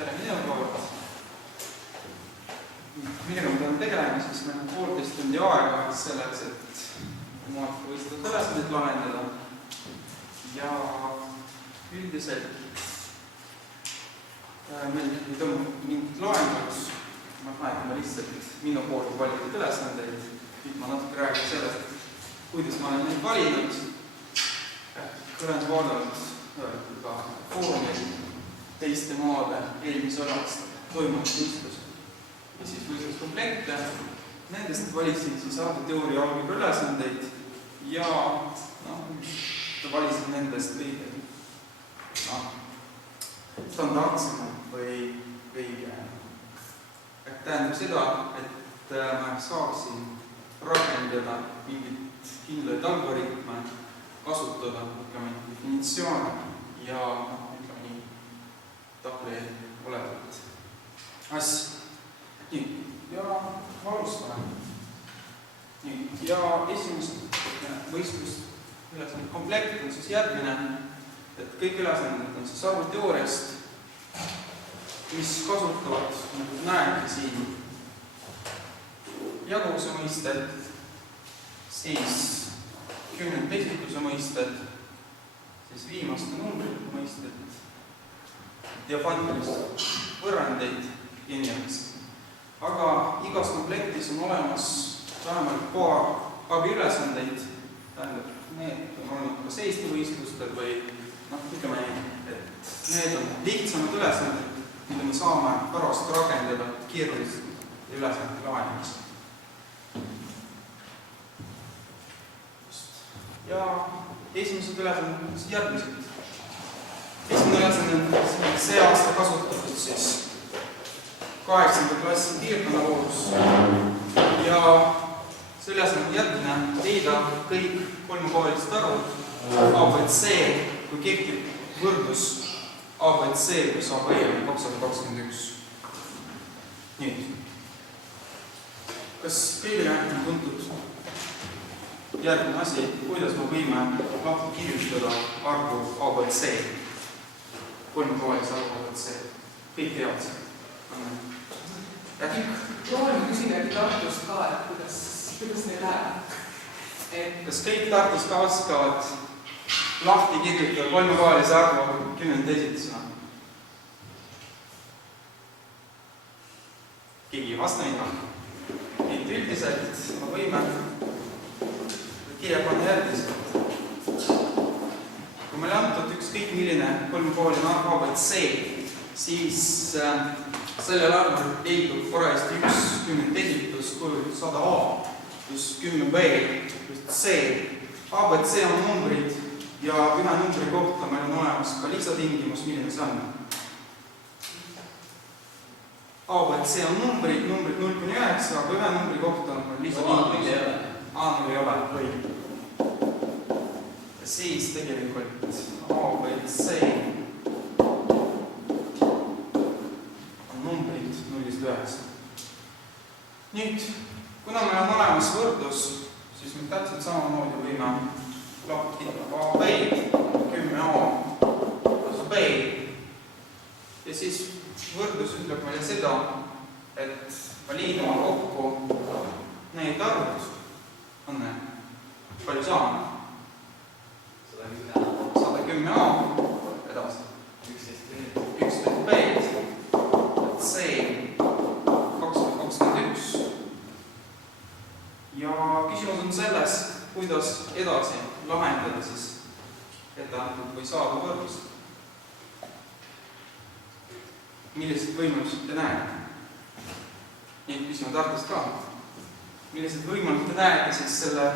Tere minu poolt. Millega me peame tegelema, siis meil on 1,5 tundi aega selleks, et omalt võistlevad ülesandeid lahendada. Ja üldiselt meil ei toimu mingit loengut. Ma näen lihtsalt minu poolt valitud ülesandeid. Nüüd ma natuke räägin sellest, kuidas ma olen neid valinud. Olen vaadanud ka foorumil teiste maade eelmise aastal toimunud võistlus ja siis võistluskomplekte. Nendest valitsin siis teooria algebra ülesandeid ja valisin nendest kõige standardsema või kõige. Tähendab seda, et ma saaksin rakendada mingit kindlaid algoritme, kasutada definitsioone ja tabli olevat asja. Nii, ja alustame. Ja esimest võistlust ülesanded komplekt on siis järgmine, et kõik ülesanded on siis arvuteooriast, mis kasutavad, nagu näete siin, jaguvuse mõistet, siis kümnendesituse mõistet, siis viimaste numbrite mõistet, diafantilist võrrandeid ja nii edasi. Aga igas komplektis on olemas vähemalt paar abiülesandeid, tähendab, need on olnud kas Eesti võistlustel või ütleme nii, et need on lihtsamad ülesanded, mida me saame pärast rakendada keeruliste ülesandite lahendamist. Ja esimesed ülesanded on järgmised. Esimene ülesanded on see aasta kasutatud siis 8. klassi piirkonnavoorus ja see ülesanded järgmine leida kõik kolmekohalised arvud ABC, kui kehtib võrdlus ABC plus AB on 221. Nüüd, kas kõigile on tuntud järgmine asi, kuidas me võime lahti kirjutada arvu ABC, kolmekohalise arvu ABC. Kõik teavad seda. Proovime küsida Tartust ka, et kuidas neil läheb. Kas kõik Tartus ka oskavad lahti kirjutada kolmekohalise arvu 10. esitusena? Keegi ei vasta midagi. Nii üldiselt me võime kirja panna järgmiselt. Kui meil antud ükskõik milline kolmekohaline arv ABC, siis sellel arvul leidub parajasti üks 10. esitus kujul 100A pluss 10B pluss C. ABC on numbrid ja ühe numbri kohta meil on olemas ka lisatingimus, milline see on. ABC on numbrid 0-9, aga ühe numbri kohta on meil lisatingimus. Mul ei ole, või. Ja siis tegelikult ABC on numbrid 0-9. Nüüd, kuna meil on olemas võrdlus, siis me täpselt samamoodi võime lahti AB, 10A plus B. Ja siis võrdlus ütleb meile seda, et me liidame kokku need arvud. Anne, palju saame? 110A, edasi. 11B, C, 221. Ja küsimus on selles, kuidas edasi lahendada siis etteantud või saada võrdlust. Millised võimalused te näete? Nii küsime Tartust ka. Millised võimalused te näete siis selle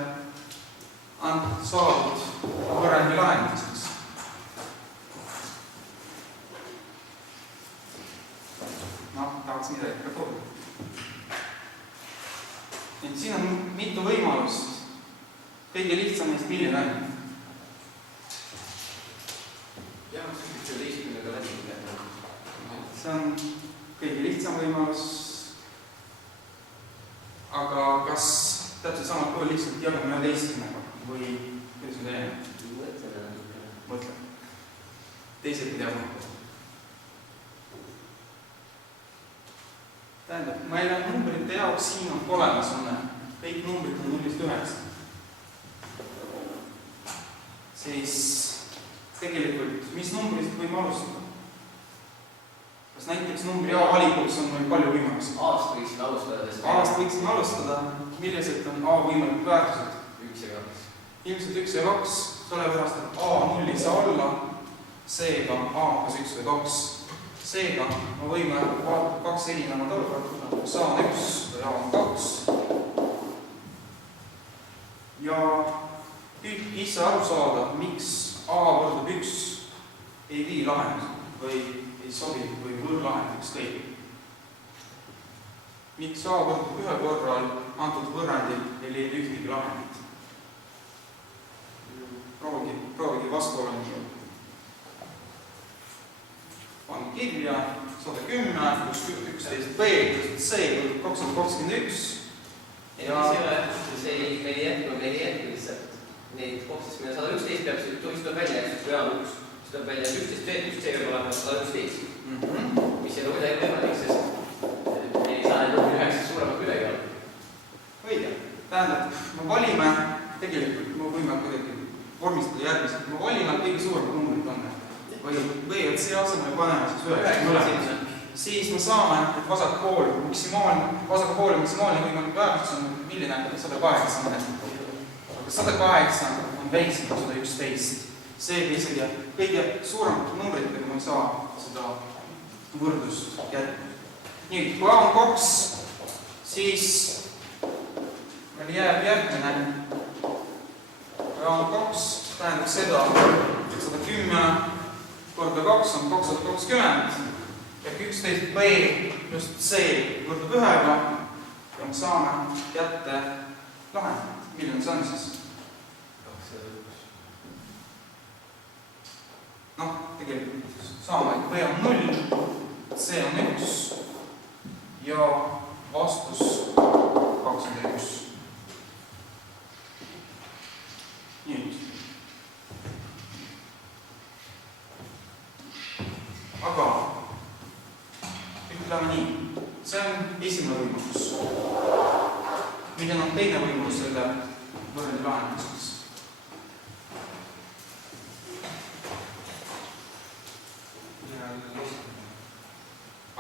saadud võrrandi lahenduseks? Tahaks midagi ka toodud. Siin on mitu võimalust. Kõige lihtsam neist milline on? See on kõige lihtsam võimalus. Aga kas täpselt samad kui lihtsalt jagame 11-ga või kuidas me teeme? Mõtle. Teised ei tea. Tähendab, meil on numbrite jaoks siin on olemas, kõik numbrid on 0-9. Siis tegelikult, mis numbrist võime alustada? Kas näiteks numbri A valikuks on meil palju võimalusi? A-st võiksime alustada. A-st võiksime alustada. Millised on A võimalikud väärtused? 1 ja 2. Ilmselt 1 ja 2, sellepärast, et A 0 ei saa olla, seega A kas 1 või 2. Seega me võime vaadata 2 erinevat olukorda, kus A on 1 või A on 2. Ja püüdke ise aru saada, miks A võrdub 1 ei vii lahendus või ei sobi või võrlahendiks kõik. Miks A võrdub ühe korral antud võrrandil ei leida ühtegi lahendit? Proovigi vastuoleni jõuda. Pange kirja 110 pluss 11b pluss c võrdub 221. Ja see ei jätku lihtsalt neid kohtades, mida 111 peab, siis tuleb välja, et kui A on 1, siis tuleb välja 11b pluss c võib olema 111. Mis ei ole kuidagi võimalik, sest ei saa neid 9 suuremat midagi olla. Õige. Tähendab, me valime, tegelikult me võime kuidagi vormistada järgmiselt. Me valime kõige suuremad numbrid on. Või B ja C asemel paneme siis 9. Siis me saame, et vasakpool maksimaalne võimalik väärtus on milline 108. Aga 108 on väiksem kui 111. Seega isegi kõige suuremate numbritega me ei saa seda võrdlust jätta. Nüüd, kui A on 2, siis meil jääb järgmine. Kui A on 2, tähendab seda, et 110 korda 2 on 220 ja 11b pluss c võrdub 1 ja me saame kätte lahendit. Milline see on siis? Noh, tegelikult saame, et b on 0, c on 1 ja vastus 21. Nüüd. Aga ütleme nii, see on esimene võimalus. Milline on teine võimalus selle võrrendi lahendamiseks?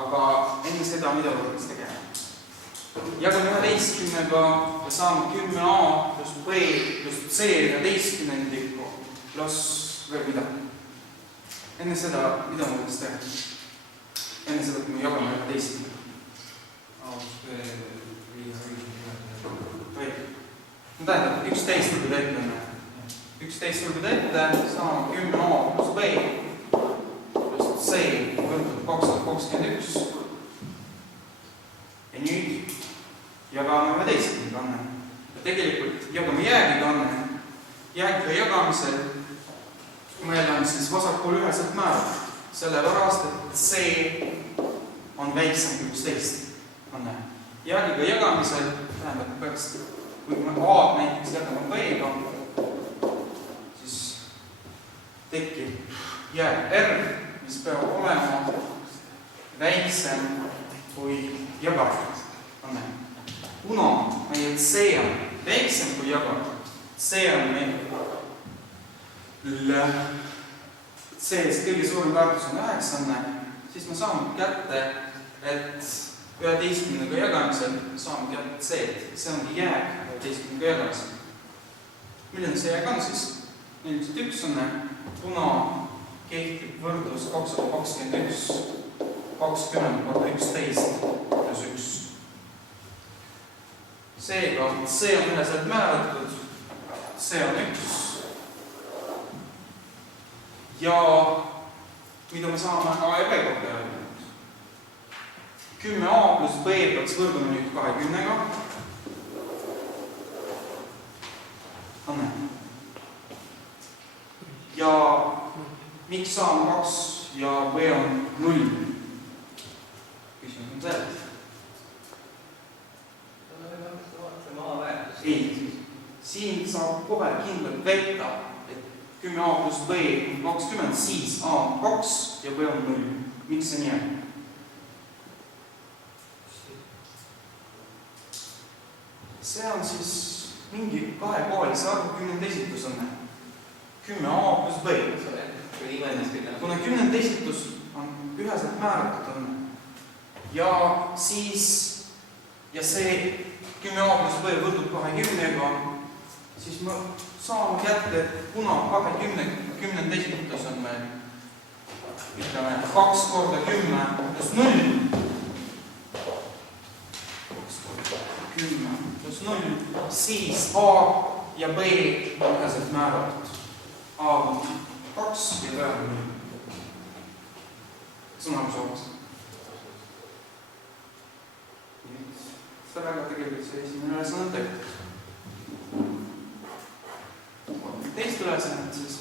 Aga enne seda, mida võrreldes tegema? Jagame 11-ga ja saame 10a pluss b pluss c 11 pluss veel midagi. Enne seda, mida võrreldes teha? Enne seda, kui me jagame 11-ga. Tähendab, 11 võrdub ette. 11 võrdub ette, saame 10a pluss b pluss c võrdub 221. Ja nüüd jagame 11 kanne. Tegelikult jagame jäägiga kanne. Jäägiga jagamisel meil on siis vasakpool üheselt määrad, sellepärast, et c on väiksem kui 11. Jäägiga jagamisel tähendab, peaks kui me A-d näiteks jagame B-ga, siis tekib jääb R, mis peab olema väiksem kui jagatud. Kuna meie C on väiksem kui jagatud, C on meil C-s kõige suurem väärtus on 9, siis me saame kätte, et 11-ga jagamisel saame kätte C-d. See ongi jääg 11-ga jagamisel. Milline see jääg on siis? 41, kuna kehtib võrdlus 221, 20 korda 11 pluss 1. Seega C on üheselt määratud, C on 1. Ja mida me saame A ja B kohta öelda? 10a pluss B peaks võrduma nüüd 20-ga. Ja miks A on 2 ja B on 0? Küsimus on selles. Ei, siin saab kohe kindlalt väita, et 10a pluss B on 20, siis A on 2 ja B on 0. Miks see nii on? see on siis mingi kahekohalise arvu kümnenda esitus on 10a pluss b. Kuna kümnenda esitus on üheselt määratud on ja siis ja see 10a pluss b võrdub 20-ga, siis ma saan kätte, et kuna 20 esitus on meil ütleme 2 korda 10 pluss 0 10 pluss 0, siis a ja b on üheselt määratud. A on 2 ja b on 0. Sõnam soovis. Sellega tegelikult see esimene ülesanne tehtud. Teist ülesannet siis.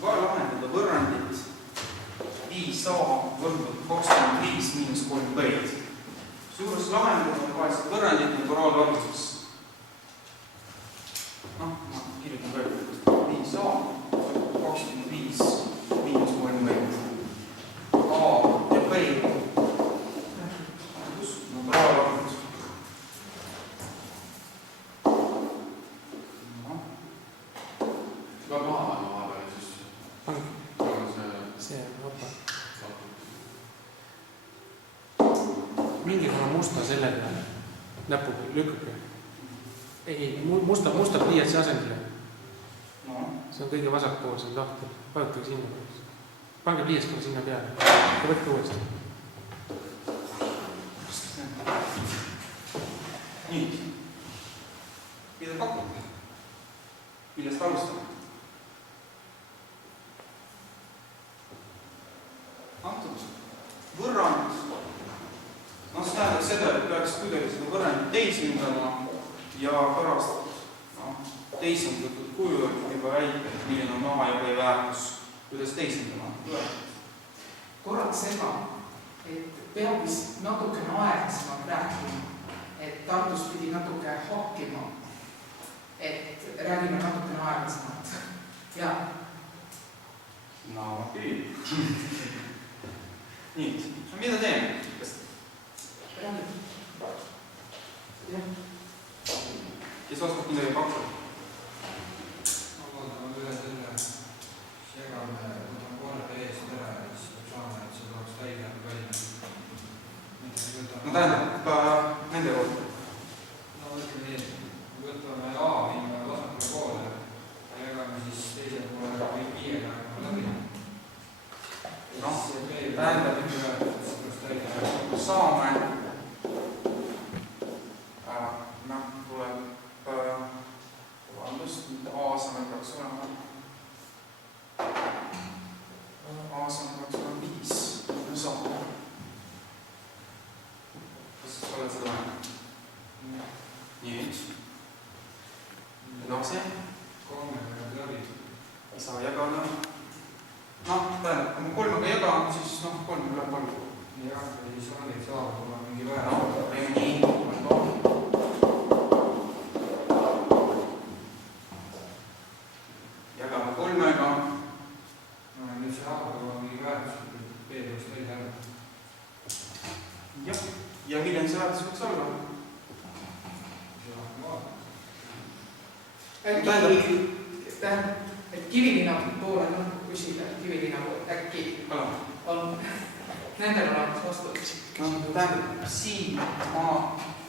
Vaja lahendada võrrandit 5a võrdub 25 miinus 3b. Suures lahendada on vaja seda võrrandit naturaalarvustuses. Ma kirjutan ka 5a võrdub 25 miinus 3b. A ja b naturaalarvutus. Ka maha peale siis. See on vapa. Mingi kuna musta selle peale näpuga lükkuge. Ei, musta pliiatsi asendile. See on kõige vasakpoolsem tahtel. Vajutage sinna. Pange pliiats kohe sinna peale. Ja võtke uuesti. Nüüd. Mida pakub? Millest alustame? Antud võrrand, see tähendab seda, et peaks kuidagi seda võrrandit teisindama ja pärast teisindatud kujul juba väita, milline on A ja B väärtus, kuidas teisindama. Korraks seda, et peab vist natukene aeglasemalt rääkima, et Tartus pidi natuke hakkima, et räägime natukene aeglasemalt. Ja. No, küll. Nii, mida teeme? Räägime. Kes oskab midagi pakkuda? Ma vaatame üle selle segame, võtame korda eest ära ja siis saame, et see tuleks välja. No tähendab nende kohta. No ütleme nii, võtame A viime vasakule poole ja jagame siis teise poole 5-ga läbi. Tähendab, saame tuleb aasamel peaks olema 5 saame. Kas sa oled seda vähem? Nüüd. Edasi. 3-ga läbi. Ei saa jagada. Tähendab, kui ma 3-ga jagan, siis 3 läheb alla. Jah, või siis on neid saab, kui on mingi vähe. Teeme nii. Jagame 3-ga. Nüüd see A, kui on mingi väärtus, B tuleks välja ära. Jah, ja milline see väärtus võiks olla? Tähendab, et Kivilinna poole küsida, Kivilinna poole äkki on nendel olemas vastus. Tähendab, siin ma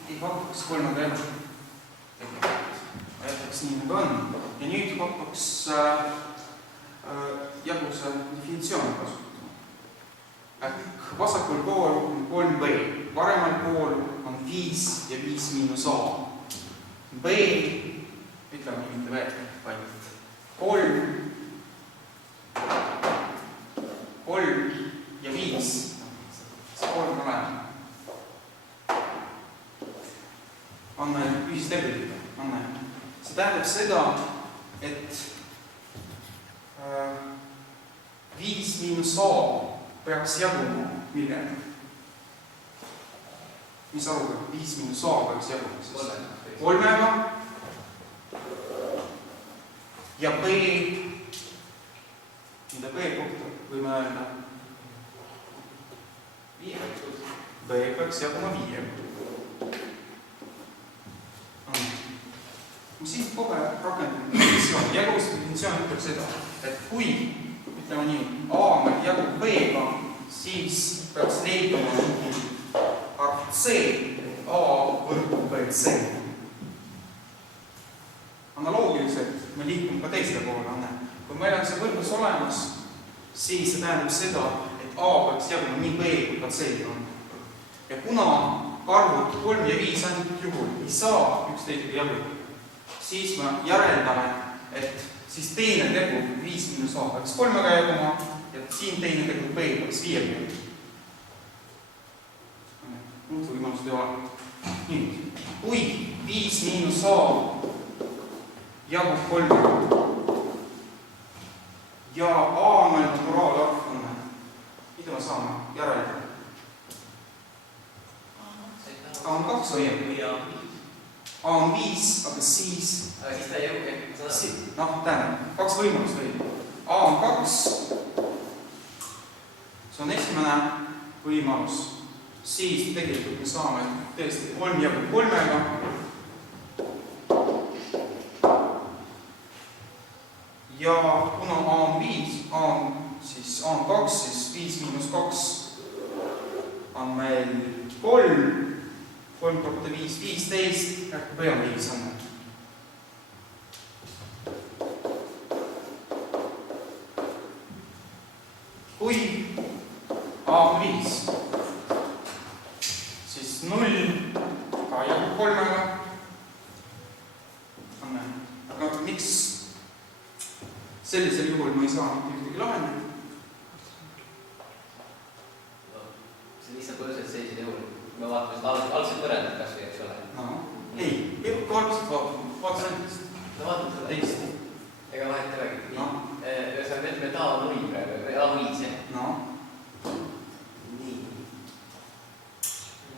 ei pakuks 3-ga jagu. Ma jätaks nii nagu on. Ja nüüd pakuks jaguse definitsiooni kasutama. Ehk vasakul pool on 3b, paremal pool on 5 ja 5 miinus a. B, ütleme mitte B, vaid 3 ja 5. See 3 olema. Anne ühisteguliga. See tähendab seda, et 5 miinus a peaks jaguma millega. mis arvuga 5 miinus A peaks jaguma? 3-ga ja B, mida B kohta võime öelda? 5 B peaks jaguma 5-ga. Siit kohe rakendame definitsiooni. Jaguvuse definitsioon ütleb seda, et kui, ütleme nii, A jagub B-ga, siis peaks leiduma arv C, A võrdub BC. Analoogiliselt me liikume ka teisele poole. Kui meil on see võrdlus olemas, siis see tähendab seda, et A peaks jaguma nii B kui ka C on. Ja kuna arvud 3 ja 5 ainult juhul ei saa üksteisega jaguda, siis me järeldame, et siis teine tegu 5 miinus A peaks 3-ga jaguma ja siin teine tegu B peaks 5-ga jaguma. Muud võimalused ei ole. Nüüd, kui 5 miinus A jagub 3-ga ja A on meil naturalarv, mida me saame järeldada? A on 2 või A on 5, aga siis... Aga siis ta ei jõu, tähendab, 2 võimalust või. A on 2, see on esimene võimalus. Siis tegelikult me saame tõesti 3 jagub 3-ga. Ja kuna A on 5, A on 2, siis 5 miinus 2 on meil 3. 3 korda 5, 15, B on 5 on. Kui A on 5, siis 0 ka jagub 3-ga. Aga miks sellisel juhul ma ei saa mitte ühtegi lahendada? See lihtsalt põhjusel sellisel juhul. Me vaatame seda algselt võrreldat kas või, eks ole? Ei, kui algselt vaatame endast. No vaatame seda. Teist. Ega vahet ei olegi. Ühesõnaga, ütleme, et A on 0 praegu, või A on 5, jah? Nii.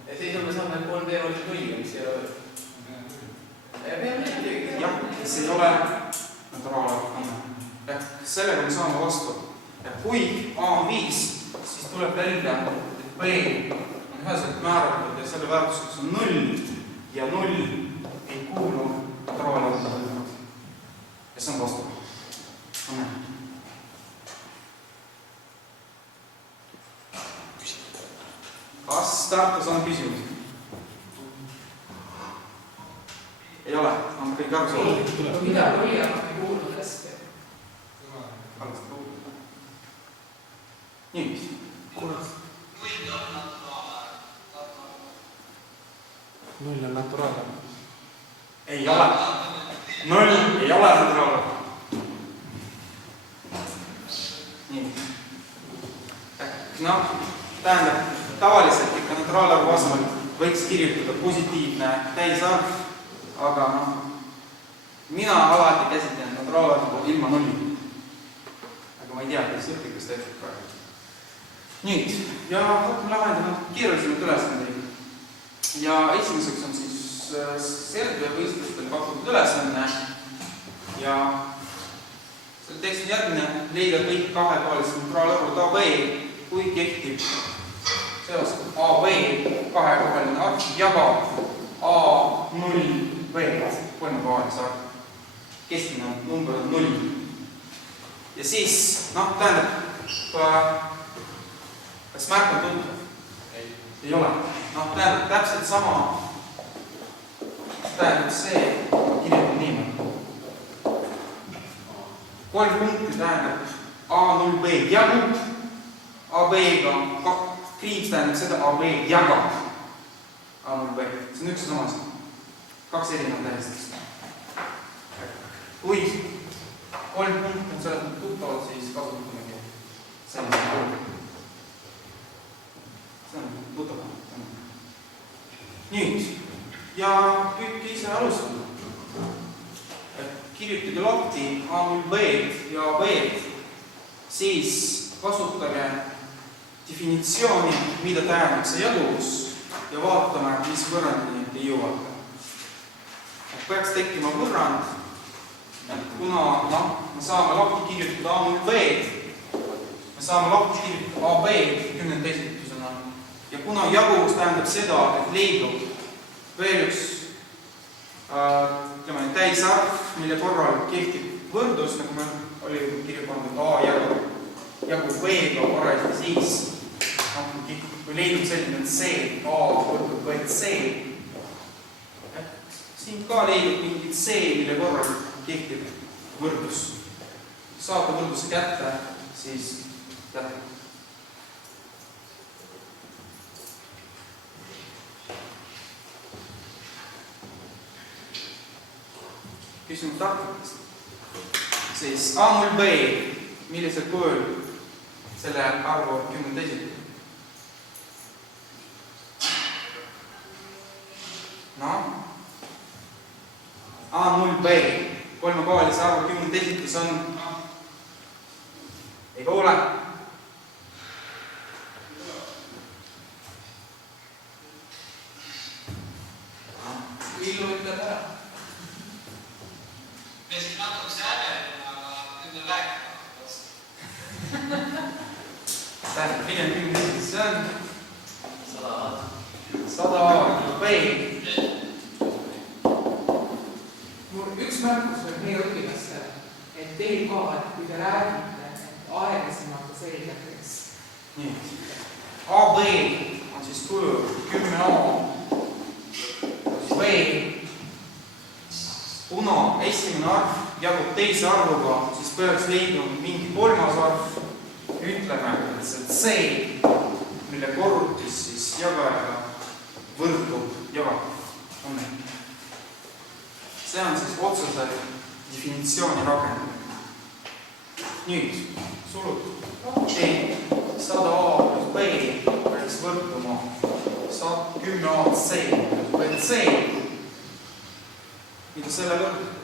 Ja siis me saame 3D rollit 0, mis ei ole... Ja peame midagi. Jah, kes ei ole naturaalarv. Sellega me saame vastu. Kui A on 5, siis tuleb välja, et B on üheselt määratud ja selle väärtuseks on 0 ja 0 ei kuulu naturaalarvudele. Ja see on vastu. Kas Tartus on küsimus? Ei ole, on kõik aru saanud. Mida oli, aga ei kuulnud hästi. Nüüd. Null on naturaalne. Ei ole. 0 ei ole naturaalne. Nii. Tähendab, tavaliselt ikka naturaalarvu asemel võiks kirjutada positiivne täisarv, aga mina alati käsitlen naturaalarvu ilma 0. Aga ma ei tea, kuidas õpikas tehtud praegu. Nüüd, ja hakkame lahendama keerulisemad ülesandeid. Ja esimeseks on siis Serbia võistlustel pakutud ülesanne ja selle teksti järgmine leida kõik kahekohalised naturaalarvud AB, kui kehtib seos AB kahekohaline arv jagab A0B kolmekohalise arv. Keskmine number on 0. Ja siis, tähendab, kas märk on tuntud? Ei ole. Tähendab täpselt sama, tähendab see, kirjutab niimoodi. 3 punkti tähendab A0B jagub AB-ga, kriips tähendab seda AB jagab A0B. See on üks ja sama asi. 2 erinevat tähestust. Kui 3 punkti on sellega tuttavad, siis kasutamegi sellise kolm. See on tuttav. Nüüd, ja püüdke ise alustada. Kirjutage lahti A0B-d ja AB-d, siis kasutage definitsiooni, mida tähendab see jaguvus ja vaatame, mis võrrandini te jõuate. Peaks tekkima võrrand, et kuna me saame lahti kirjutada A0B-d, me saame lahti kirjutada AB-d kümnendesitusena ja kuna jaguvus tähendab seda, et leidub veel üks täisarv, mille korral kehtib võrdus, nagu meil oli kirja pandud A jagub B-ga parajasti siis, kui leidub selline C, A võrdub võrd C, siin ka leidub mingit C, mille korral kehtib võrdus. Saate võrduse kätte, siis tähendab. Küsimus taktikast. Siis A0B, millisel kujul selle arvu kümnend esitab? A0B, kolmekohalise arvu kümnend esitus on ei kuule. Villu ütleb ära. Me siin natukese häbeleme, aga nüüd on rääkima. Tähendab, milline kümnend esitus see on? 100 A0B. Üks märkus veel meie õpilastele, et teil ka, et kui te räägite, et aeglasemalt ja selgeks. Nii. AB on siis kujul 10A B. Kuna esimene arv jagub teise arvuga, siis peaks leidma mingi kolmas arv. Ütleme, et see C, mille korrutis siis jagajaga võrdub jagatud. See on siis otsuse definitsiooni rakendamine. Nüüd, sulud. 100A plus B peaks võrduma 10AC plus C. Mida selle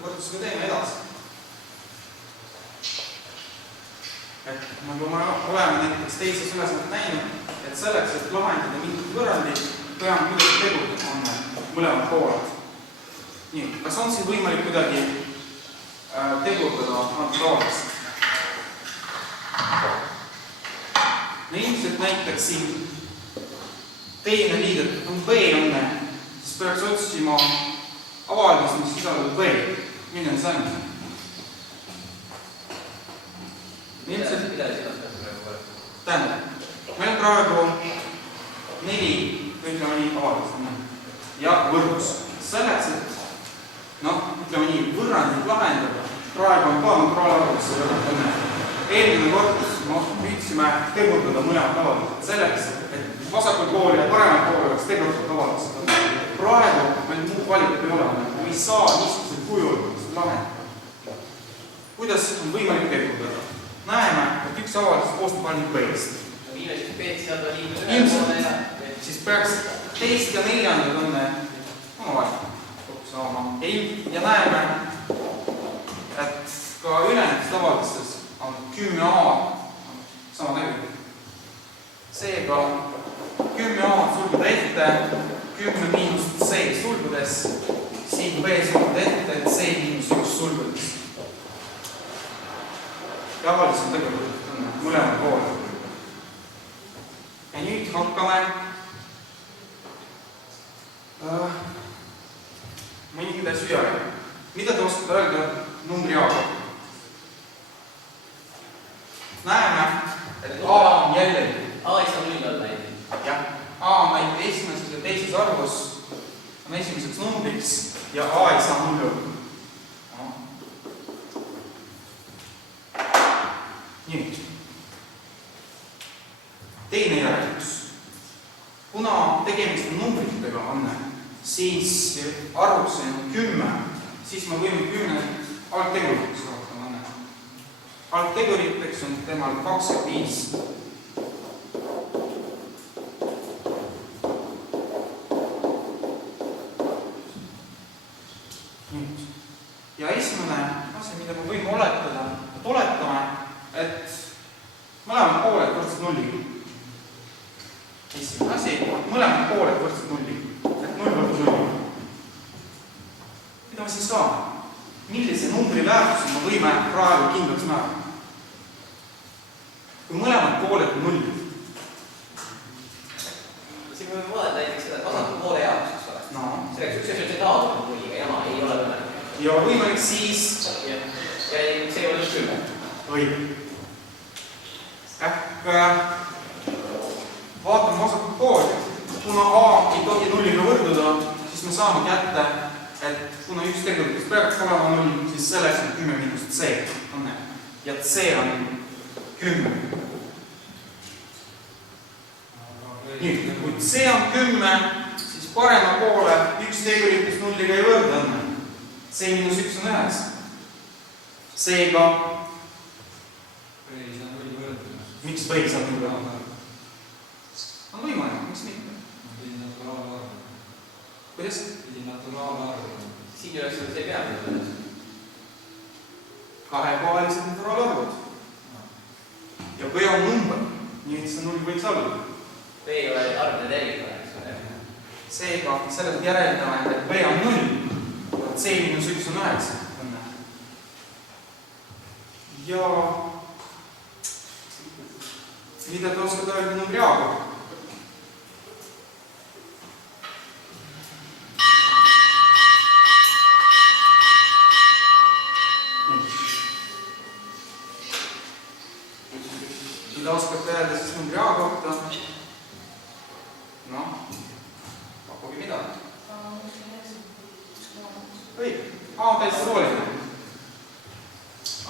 võrdusega teeme edasi? Et nagu me oleme näiteks teises ülesannet näinud, et selleks, et lahendada mingit võrrandit, peame kuidagi tegutama mõlemad pooled. Nii, kas on siin võimalik kuidagi tegurdada naturaalselt? No ilmselt näiteks siin teine liidetud on B õnne, siis peaks otsima avaldus, mis sisaldab B. Milline see on? Tähendab, meil praegu 4 avaldust ja võrdus. Selleks, et ütleme nii, võrrandit lahendada, praegu on ka naturaalarvusse võrrand. Eelmine kord püüdsime tegurdada mõlemad avaldused selleks, et vasakul pool ja paremal pool oleks tegurdatud avaldused. Praegu meil muud valikut ei ole, me ei saa niisugusel kujul lahendada. Kuidas on võimalik tegurdada? Näeme, et üks avaldus koostub ainult B-st. Viime siis B-st sealt liimus siis peaks teist ja neljandad on omavahel saama. Ja näeme, et ka ülejäänud avaldustes on 10A sama tegelikult. Seega 10A sulguda ette, 10 miinus C sulgudes, siin B sulguda ette, C miinus 1 sulgudes. Ja avaldus on tegelikult mõlemad pooled. Ja nüüd hakkame mõningaid asju järele. Mida te oskate öelda numbri A? Näeme, et A on jällegi. A ei saa null olla näinud. Jah, A on ainult esimeses ja teises arvus on esimeseks numbriks ja A ei saa null olla. Nüüd. Teine järeldus. Kuna tegemist on numbritega anne, siis arvuks on 10, siis me võime 10 algteguriteks rohkem anne. Algteguriteks on temal 25. Nüüd. Ja esimene asi, mida me võime oletada, et oletame, et mõlemad pooled võrdselt nulliga. Esimene asi. mõlemad pooled võrdselt nulli. Et 0 võrdub 0. Mida me siis saame? Millise numbri väärtusi me võime praegu kindlaks määrata? Kui mõlemad pooled on nullid. Siin võime mõelda näiteks seda vasaku poole jaoks, eks ole. No. Selleks üks asja taadub nulliga, jama ei ole võimalik. Ei ole võimalik siis... Ja see ei ole just 10. Õige. Vaatame vasakult pooli. Kuna A ei tohi nulliga võrduda, siis me saame kätte, et kuna üks tegelikult peaks olema 0, siis selleks on 10 miinus C. Ja C on 10. Nii, kui C on 10, siis parema poole üks tegelikult nulliga ei võrda. C miinus 1 on 9. Seega Või see on nulli võrdlus. miks või saab nulli võrda? On võimalik, miks mitte? Pidi naturaalarv. Kuidas? Pidi naturaalarv. Siin ei oleks see peab nüüd. Kahekohalised naturaalarvud. Ja B on number, nii et see null võiks olla. B ei ole arvide tervikuna, eks ole. Seega sellest järeldame, et B on 0, C miinus 1 on 9. Ja mida te oskate öelda numbri A kohta? Mida oskate öelda siis numbri A kohta? Noh, pakkuge midagi. Õige, A on täitsa sooline.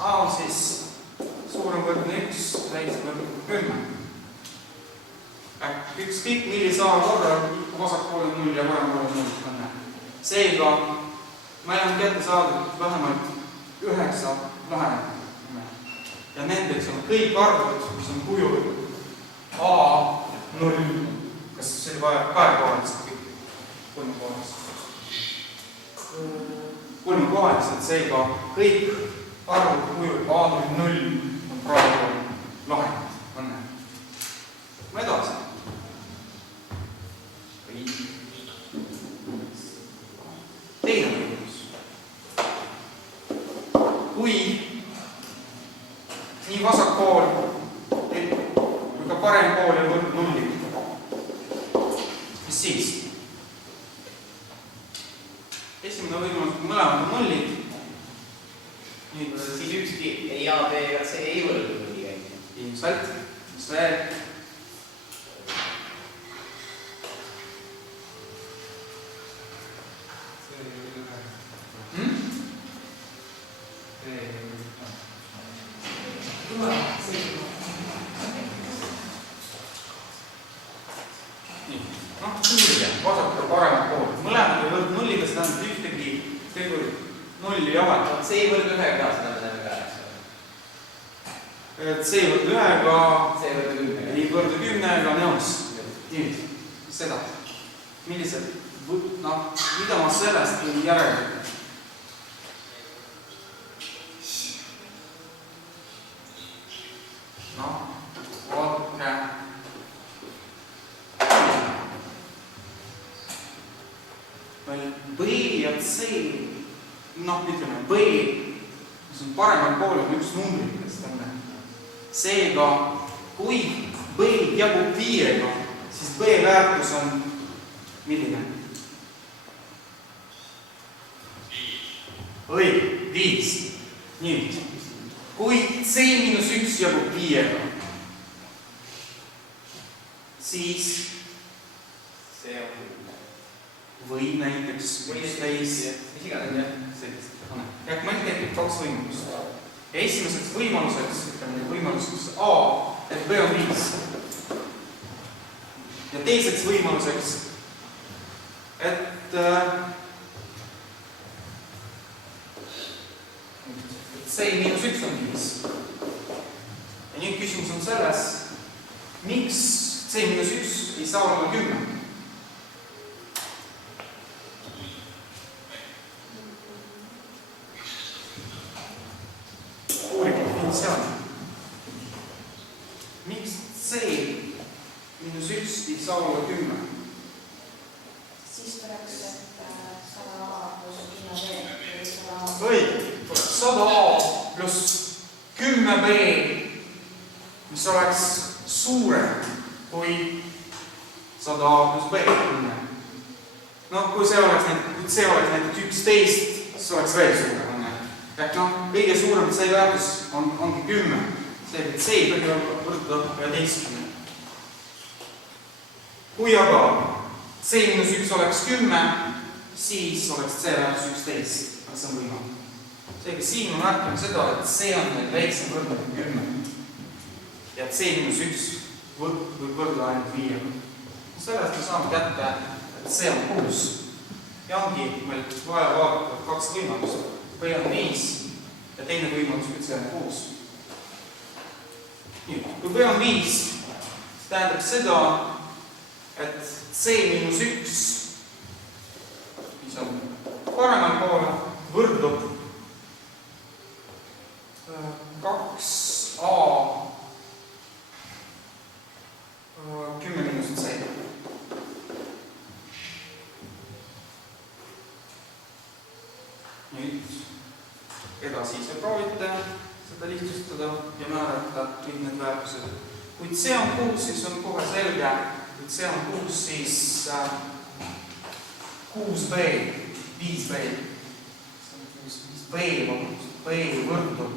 A on siis suurem võrdne 1, väiksem võrdne 10. Ükskõik millise A korral vasakpool on 0 ja parempool on 0. Seega meil on kätte saadud vähemalt 9 lähenemist. Ja nendeks on kõik arvud, mis on kujul A 0. Kas see oli vaja kahekohalised kõik? Kolmekohalised, seega kõik arvud kujul A 0 on praegu lahend. Õnne. Ma edasi. Teine võimalus. Kui nii vasak pool kui ka parem pool on võrdne nulliga, mis siis? Esimene võimalus, kui mõlemad on nullid, siis ükski ei A, B ega C ei võrdu nulliga. ilmselt, mis veel? Vasak ja paremad pool. Mõlemad ei võrdu nulliga, seda on ühtegi tegurit nulli ei ole. C ei võrdu 1 ka, seda me näeme ka, eks ole. C ei võrdu 1-ga, C ei võrdu 10. ei võrdu 10-ga, nõus. Nüüd, seda. Millised, mida ma sellest järelikult? Vaadake. B ja C, ütleme B, mis on paremal pool on üks numbritest. Seega, kui B jagub 5-ga, siis B väärtus on milline? Õige, 5. Nüüd, kui C miinus 1 jagub 5-ga, siis C on või näiteks 11. Mis iganes, jah. Ehk meil tekib 2 võimalust. Ja esimeseks võimaluseks, võimaluseks A, et B on 5. Ja teiseks võimaluseks, et C miinus 1 on 5. Ja nüüd küsimus on selles, miks C miinus 1 ei saa olla 10? Miks C miinus 1 ei saa olla 10? 100A pluss 10B, mis oleks suurem kui 100A pluss B. No kui see oleks näiteks 11, siis oleks veel suurem. Ehk kõige suurem C väärtus ongi 10. Seega C tohi võrduda 11. Kui aga C-1 oleks 10, siis oleks C väärtus 11. Aga see on võimalik. Seega siin me märkame seda, et C on meil väiksem võrdne kui 10. Ja C-1 võib võrduda ainult 5. Sellest me saame kätte, et C on 6. Ja ongi meil vaja vaadata 2 võimalust. B on 5 ja teine võimalus, et C on 6. Kui B on 5, siis tähendab seda, et C-1, mis on paremal poole, võrdub 2A 10 miinus C. Nüüd edasi ise proovite seda lihtsustada ja määrata kõik need väärtused. Kui C on 6, siis on kohe selge, kui C on 6, siis 6B, 5B, B võrdub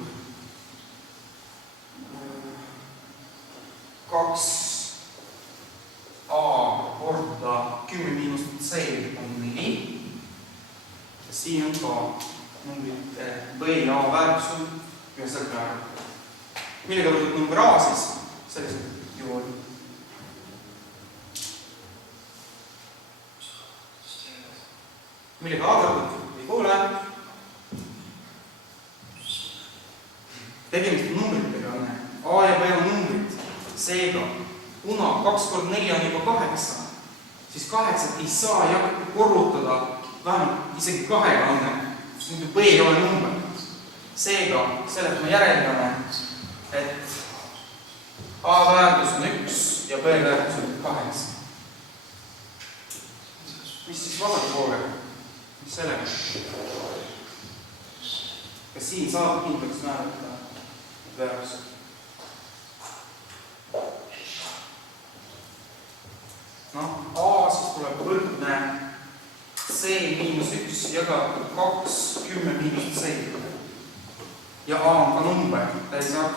2A korda 10 miinus C on 4. Ja siin on ka numbrid B ja A väärtused üheselt määrata. Millega võrdub number A siis? Sellised juhul. Millega A võrdub? Ei kuule. Tegemist numbritega on. A ja B on numbrid. Seega, kuna 2 kord 4 on juba 8, siis 8 ei saa korrutada vähemalt isegi 2 on. Muidu B ei ole number. Seega, sellelt me järeldame, et A väärtus on 1 ja B väärtus on 8. Mis siis vasakupoole? Mis sellega? Kas siin saab kindlaks määrata väärtused? A siis tuleb võrdne C miinus 1 jagatud 2, 10 miinus C. Ja A on ka number, täisarv.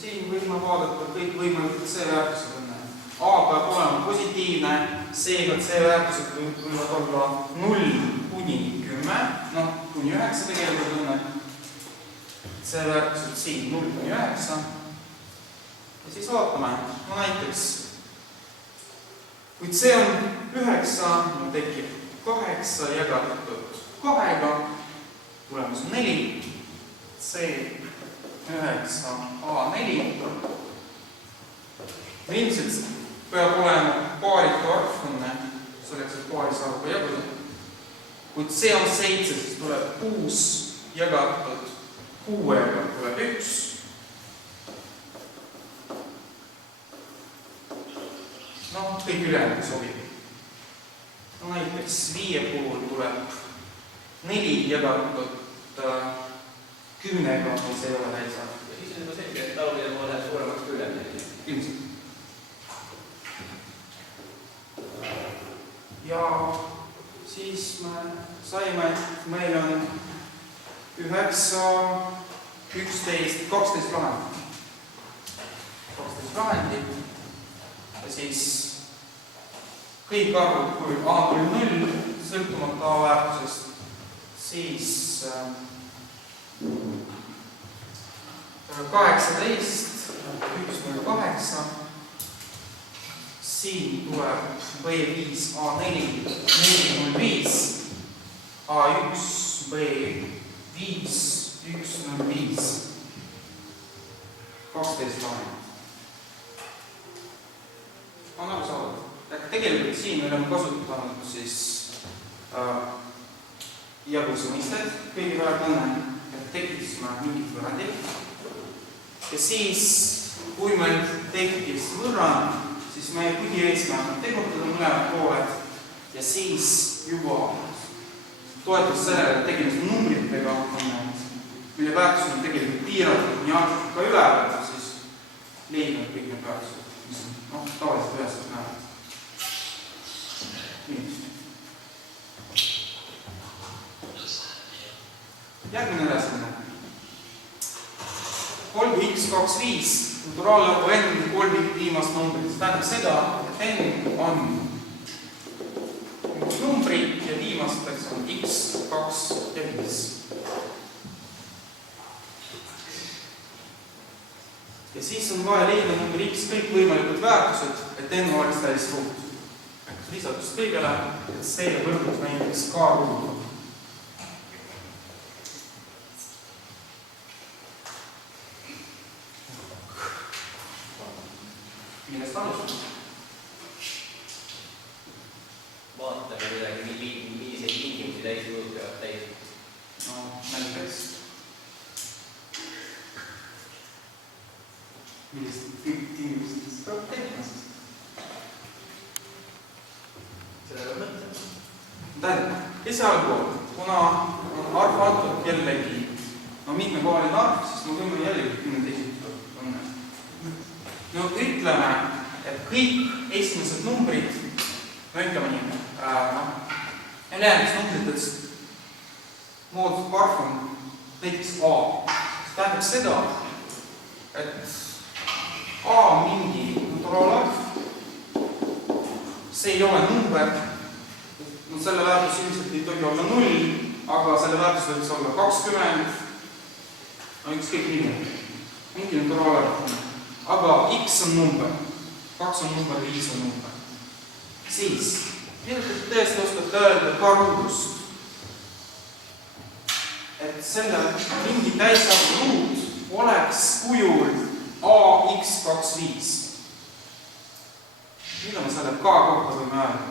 Siin võime vaadata kõik võimalikud C-väärtused on. A peab olema positiivne, seega C-väärtused võivad olla 0 kuni 10, kuni 9 tegelikult on. C-väärtused siin 0 kuni 9. Ja siis vaatame, näiteks, kui C on 9, tekib 8 jagatud 2-ga, tulemus on 4, C 9, A4. Ilmselt peab olema paaritu arvfunne, selleks, et paaris arvu jaguda. Kui C on 7, siis tuleb 6 jagatud 6-ga tuleb 1. Kõik ülejäänud sobib. Näiteks 5 puhul tuleb 4 jagatud 10-ga, mis ei ole täisarv. Ja siis on juba selge, et talumine poole läheb suuremaks kui ülejäänud. Ilmselt. Ja siis me saime, et meil on 9, 11, 12 lahendit. 12 lahendit. Ja siis kõik arvud, kui A tuli 0, sõltumata A väärtusest, siis 18, 1,8, siin tuleb B5, A4, 4,05, A1, B5, 1,05, 12 lahendit. On aru saada. Tegelikult siin me oleme kasutanud siis jaguse mõisted kõigepealt õnne, et tekitasime mingit võrrandit. Ja siis, kui meil tekkis võrrand, siis meie põhieesmärk on tegutada mõlemad pooled ja siis juba toetus sellele, et tegemist numbritega on, mille väärtus on tegelikult piiratud nii arvult ka üleval, siis leidnud kõik need väärtused, mis on tavaliselt ühesed näevad. Nii. Järgmine ülesanne. 3x25 naturaalarvu n 3 viimast numbrit. See tähendab seda, et n on üks numbri ja viimasteks on x, 2 ja 5. Ja siis on vaja leida number x kõik võimalikud väärtused, et n oleks täisruut. Lisatus kõigele, et see võrdub näiteks k ruudu. Millest alustame? Vaatame midagi, milliseid tingimusi täisruudud peavad täisima. No, näiteks. Millised tingimused peab täitma siis? Seda peab mõtlema. Tähendab, esialgu, kuna on arv antud jällegi mitmekohaline arv, siis me võime jällegi kümne teisitud panna. No ütleme, et kõik esimesed numbrid, ütleme nii, ülejäänud numbritest moodustab arv on näiteks A. See tähendab seda, et A on mingi naturalarv, see ei ole number, selle väärtus ilmselt ei tohi olla 0, aga selle väärtus võiks olla 20, ükskõik mingi naturaalarv. Aga x on number, 2 on number, 5 on number. Siis, ilmselt tõesti oskate öelda ka ruudust, et selle mingi täisarvu ruut oleks kujul ax25. Mida me selle k kohta võime öelda?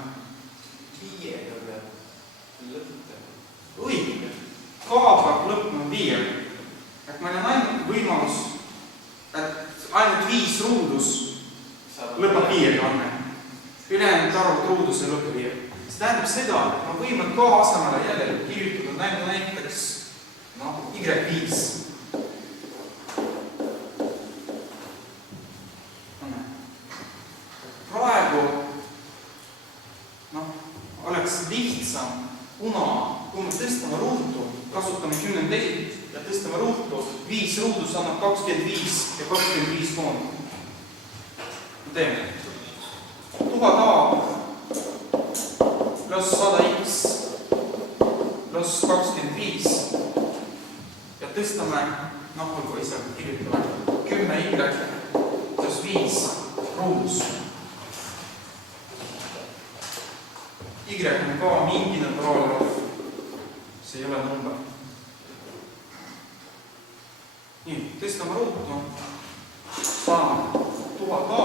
5 peab lõpetama. Õige. K peab lõpma 5. Et meil on ainult võimalus, et ainult 5 ruudus lõpeb 5 kanne. Ülejäänud arvud ruudus ei lõpe 5. See tähendab seda, et me võime K asemele jälle kirjutada näiteks y5. Praegu oleks lihtsam, kuna kui me tõstame ruutu, kasutame 10 teiselt ja tõstame ruutu, 5 ruudus annab 25 ja 25 koond. Me teeme 1000 A pluss 100x pluss 25 ja tõstame, olgu ise kirjutame, 10 y pluss 5 ruudus. Y on ka mingi naturaalarv, see ei ole number. Nii, tõstame ruutu, saame 1000 A,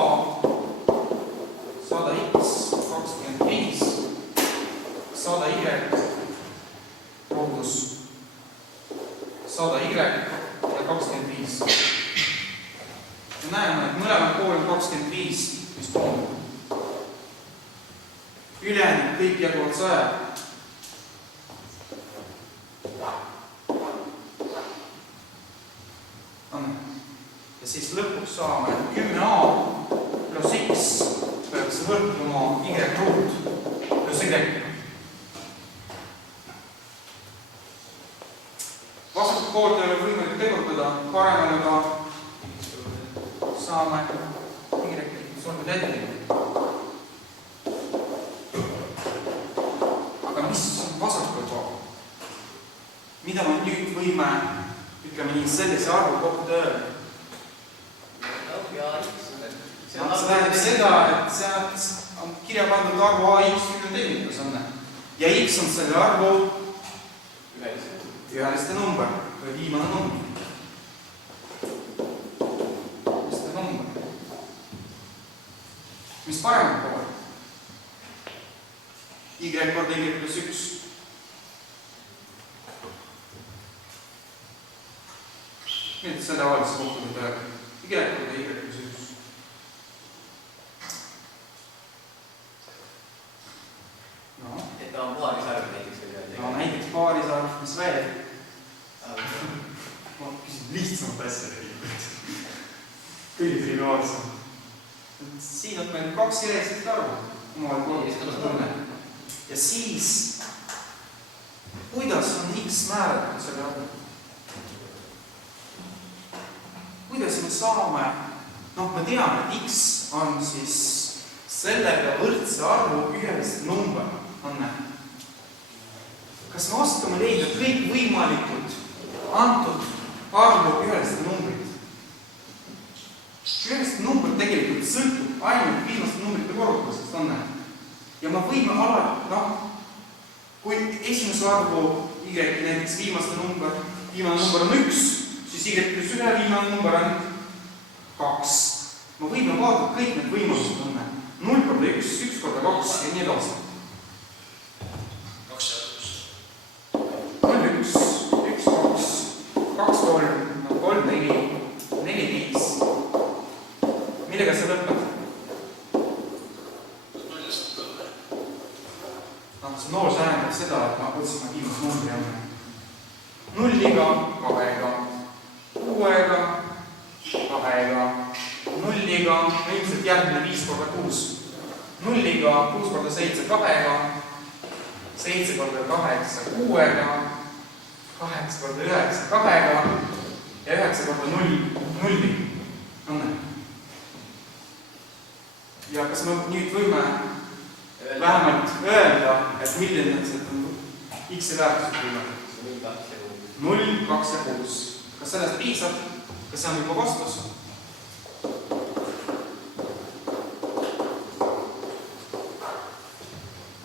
100x, 25, 100 y, ruudus, 100 y ja 25. Me näeme, et mõlemad pool on 25, mis toomub. Ülejäänud kõik jaguvad 100. Ja siis lõpuks saame 10a pluss x peaks võrdlema y ruut pluss y. Vastased poolt ei ole võimalik tegurdada, paremale ka saame y solvida ette. Mida me nüüd võime, ütleme nii, sellise arvu kohta öelda? See tähendab seda, et see on kirja pandud arvu AX tehnikas on. Ja X on selle arvu üheliste number või viimane number. Üheliste number. Mis paremad poole? Y korda Y plus 1. Nüüd selle avalise kohta võtta Y korda Y plus 1. Et ta on paarisarv näiteks. Näiteks ülikaarsem. Siin on meil 2 järjestist arvu, omavahel korrutustunne. Ja siis, kuidas on X määratud selle arvu? Kuidas me saame, me teame, et X on siis sellega võrdse arvu ühelist number, Anne. Kas me oskame leida kõik võimalikud antud arvu ühelist numbrit? Ühelist number tegelikult sõltub ainult viimaste numbrite korrutusest, Anne. Ja me võime alati, kui esimese arvu Y näiteks viimane number on 1, siis Y plus 1 viimane number on 2. Me võime vaadata kõik need võimalused, Anne. 0 korda 1, 1 korda 2 ja nii edasi. 2 ja 6. 0, 1, 1, 2, 2, 3, 3, 4, 4, 5. Millega see lõpeb? Nullist lõpeb. See nool tähendab seda, et ma otsime viimast numbri Anne. 0-iga, 2-ga, 6-ga, 2-ga, 0-iga, ilmselt järgmine 5 korda 6. 0-iga, 6 korda 7, 2-ga, 7 korda 8, 6-ga, 8 korda 9, 2-ga ja 9 korda 0, 0-iga. Anne. Ja kas me nüüd võime vähemalt öelda, et milline on X-i väärtused võime? 0, 2 ja 6. Kas sellest piisab? Kas see on juba vastus?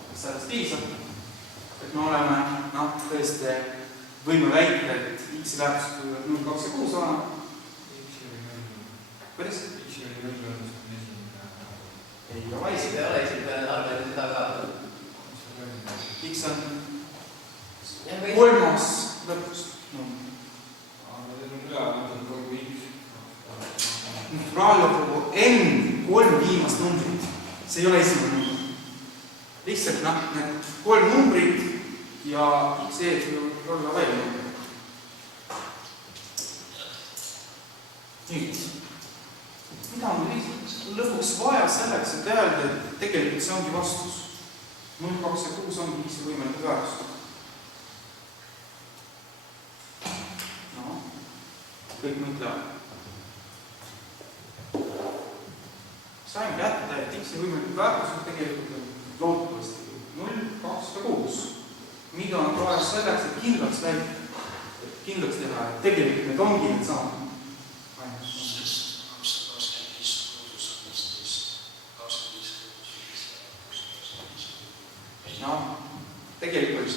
Kas sellest piisab? Et me oleme, tõesti, võime väita, et X-i väärtused võivad 0, 2 ja 6 olema. Kuidas? Ei ole Esimene ei ole, esimene arvele seda ka. X on kolmas lõpust. Aga teil on üle mõtled kogu X. Naturaallugu N 3 viimast numbrit. See ei ole esimene number. Lihtsalt need 3 numbrit ja X ees võib olla veel number. Nüüd. Mida on lõpuks vaja selleks, et öelda, et tegelikult see ongi vastus. 0, 2 ja 6 ongi X-i võimalikud väärtused. Kõik mõtlevad. Saime jätta, et X-i võimalikud väärtused tegelikult on loodetavasti 0, 2 ja 6. Mida on vaja selleks, et kindlaks teha, et tegelikult need ongi need samad. Tegelikult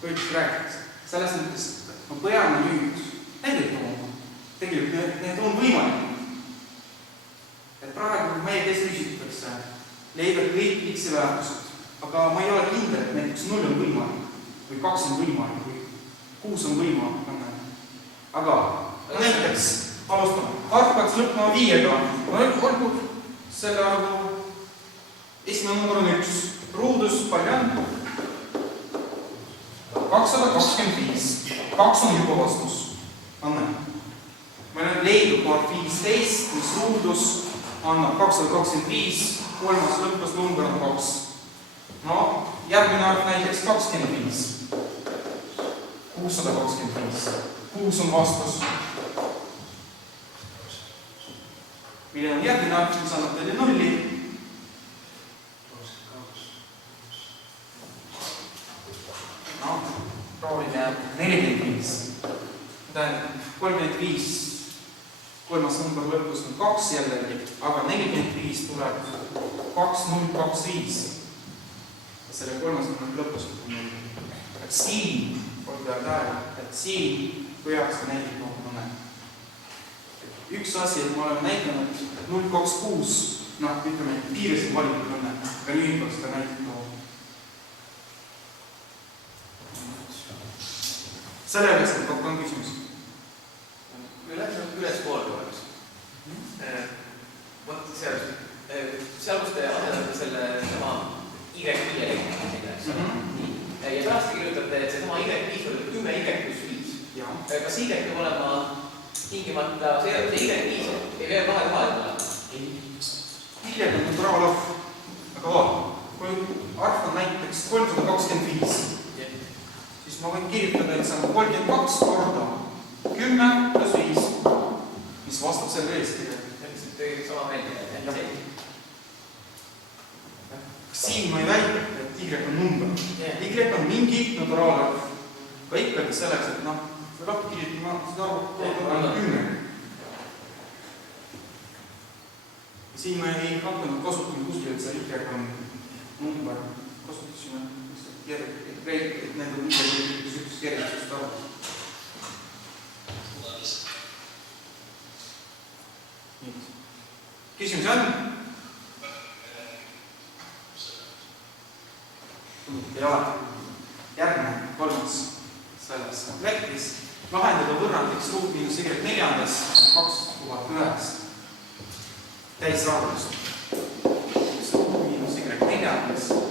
kõik räägitakse. Selles mõttes ma peame nüüd näidet tooma. Tegelikult need on võimalikud. Et praegu meie kes küsitakse, leida kõik X-i väärtused. Aga ma ei ole kindel, et näiteks 0 on võimalik või 2 on võimalik või 6 on võimalik. Aga näiteks alustame. Arv peaks lõppema 5-ga. Olgu selle arvu esimene number on 1. Ruudus palju on? 225. 2 on juba vastus. Anne. Meil on leidub arv 15, mis ruudus annab 225. Kolmas lõppes number on 2. Järgmine arv näiteks 25. 625. 6 on vastus. Milline on järgmine arv, mis annab teile 0? Proovime 45. 35. Kolmas number lõpus on 2 jällegi, aga 45 tuleb 2025. Ja selle kolmas number lõpus on 0. Et siin, olge tähele, et siin peaks ka näidid tooma. Üks asi, et me oleme näidanud, et 026, ütleme, piirisid valitud on, aga nüüd peaks ka näidid tooma. Selle üles on küsimus. Ülespool korraks. Võt seal, kus te asendate selle sama Y5 ja pärast te kirjutate, et see sama Y5 on 10Y plus 5. Kas Y peab olema tingimata see Y5 ei pea kahe kohal. Y on naturaalarv, aga vaata, kui arv on näiteks 325, siis ma võin kirjutada, et see on 32 korda 10 plus 5, mis vastab selle eeskirja. Sama välja. Siin ma ei väida, et Y on number. Y on mingi naturaalarv. Ka ikkagi selleks, et see lahti kirjutama, seda arvu 10. Siin me ei hakanud kasutama kuskil, et see Y on number. Kasutasime järgi, et need on üks järjestust arvu. Küsimus on? Ei ole. Järgmine, kolmas selles komplektis. Lahendada võrrandiks ruut miinus Y4 2009 täisarvust. Ruut miinus Y4 2009.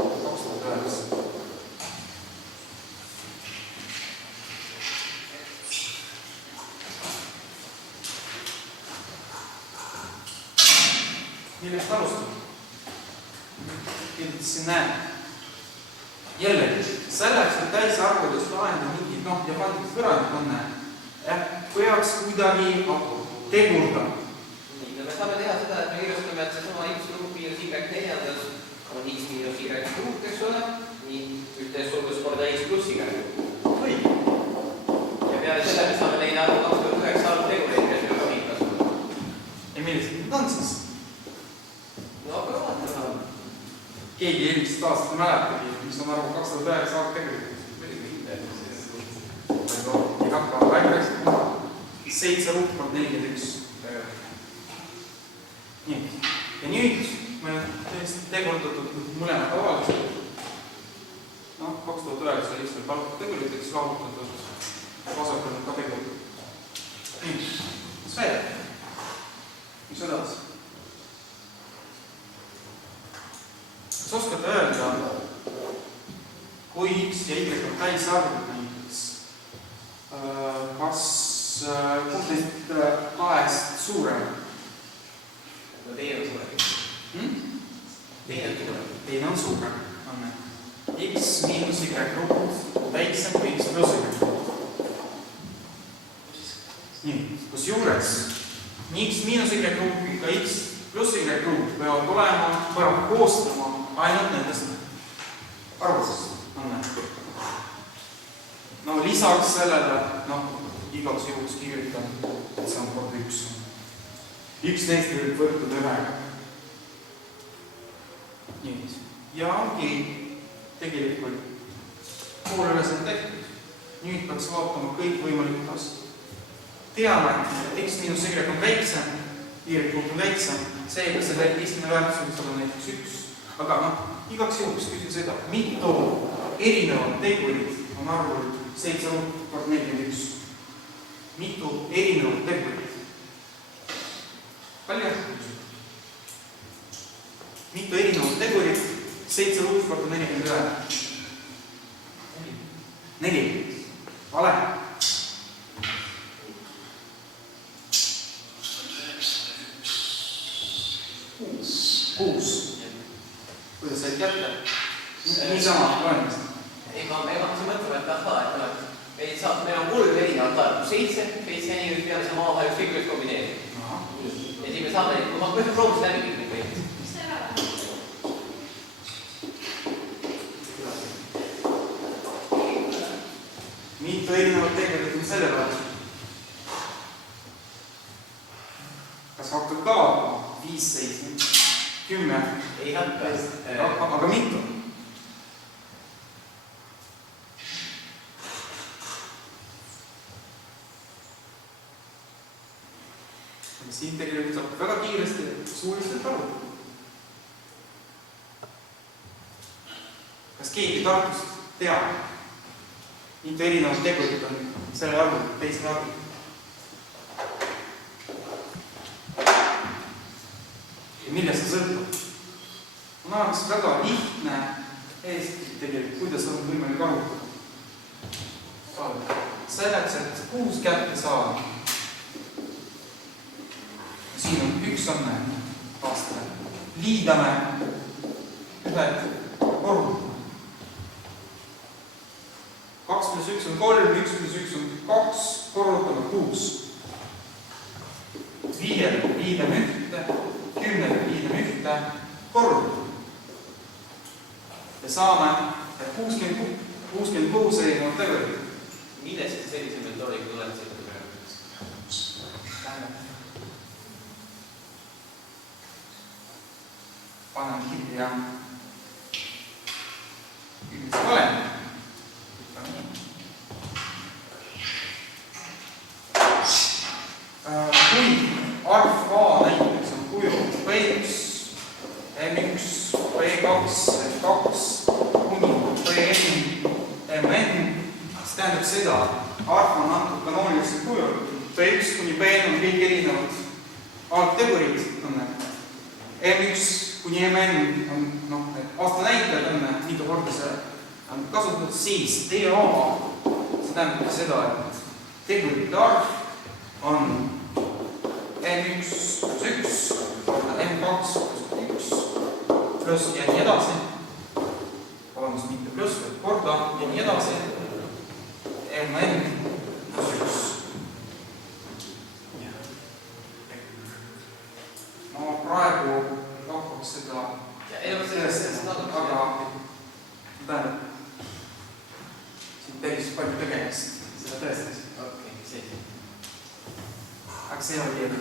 Millest alustab? Kindlasti näeb. Jällegi, selleks, et täisarvudest lahendada mingid ja pandud võrrandid on, peaks kuidagi tegurdama. Me saame teha seda, et me kirjustame, et seesama X ruut miinus Y4 on X miinus Y ruut, eks ole, nii ühtes sulgus korda X pluss Y. Või? Ja peale selle me saame neid arvu 2009 arvu tegureid, kes meil on kasutada. Ja millised need on siis? No aga vaatame. Keegi eelmist aastat mäletagi, mis on arvu 2009 arvu tegelikult. Ei hakka rääkida. 7 ruut kord 41. Nii. Ja nüüd me tõesti tegurdatud mõlemad avaliselt. 2009 oli lihtsalt palk teguriteks lahutatud. Vasakul on ka tegurdatud. Nii. Mis veel? Mis edasi? Kas oskate öelda, kui X ja Y on täisarvud näiteks, kas kumb neist kahest suurem? No teine on suurem. Teine on suurem. X miinus Y ruut väiksem kui X pluss Y ruut. Nii, kus juures nii X miinus Y ruut kui ka X pluss Y ruut peavad olema koostama ainult nendest arvusest. Lisaks sellele, igaks juhuks kirjutan, et see on kord 1. Üks neist võib võrduda ühega. Nii. Ja ongi tegelikult pool ülesanne tehtud. Nüüd peaks vaatama kõik võimalikud asjad. Teame, et X miinus Y on väiksem, Y ruut on väiksem, seega selle esimene väärtus võiks olla näiteks 1. Aga igaks juhuks küsin seda, mitu erinevat tegurit on arvul 7 ruut kord 41. Mitu erinevat tegurit? Palju jätkub? Mitu erinevat tegurit 7 ruut kord 41? 4. Vale. 6. Kuidas said kätte? Niisama loemist. Ei, ma hakkasin mõtlema, et meil on 3 erinevat arvu. 7 ja nüüd peale see maavahel ükskõik ühes kombineerida. Ja siis me saame, kui ma proovisin läbi kõik need kõik. Mitu erinevat tegelit on selle peale? Kas hakkad ka 5, 7, 10? Ei hakka. Aga mitu? Siin tegelikult saab väga kiiresti suuliselt aru. Kas keegi Tartust teab, mitu erinevat tegurit on selle arvul, teisel arvul? Ja millest see sõltub? On olemas väga lihtne eest tegelikult, kuidas on võimalik arvutada. Selleks, et 6 kätte saada, 41 on aastane. Liidame ühed korrutame. 2 + 1 on 3, 1 + 1 on 2, korrutame 6. 5 liidame ühte, 10 liidame ühte, korrutame. Ja saame 66 erinevat tegurit. Millest te sellise metoodika tulete? Panen kirja üldse olen. Kui arv A näiteks on kujul P1, M1, P2, F2 kuni Pn, Mn, siis tähendab seda, arv on antud kanoonilisel kujul. P1 kuni Pn on kõik erinevad algtegurid, M1 kuni Mn on aastanäitajad on mitu korda see on kasutatud, siis DA, see tähendab seda, et tegurite arv on M1 + 1 korda M2 + 1 pluss ja nii edasi. Vabandust, mitte pluss, vaid korda ja nii edasi. Mn + 1. Ma praegu hakkaks seda aga tähendab siin päris palju tegemist seda tõestas. Okei, see. Aga see on liiga.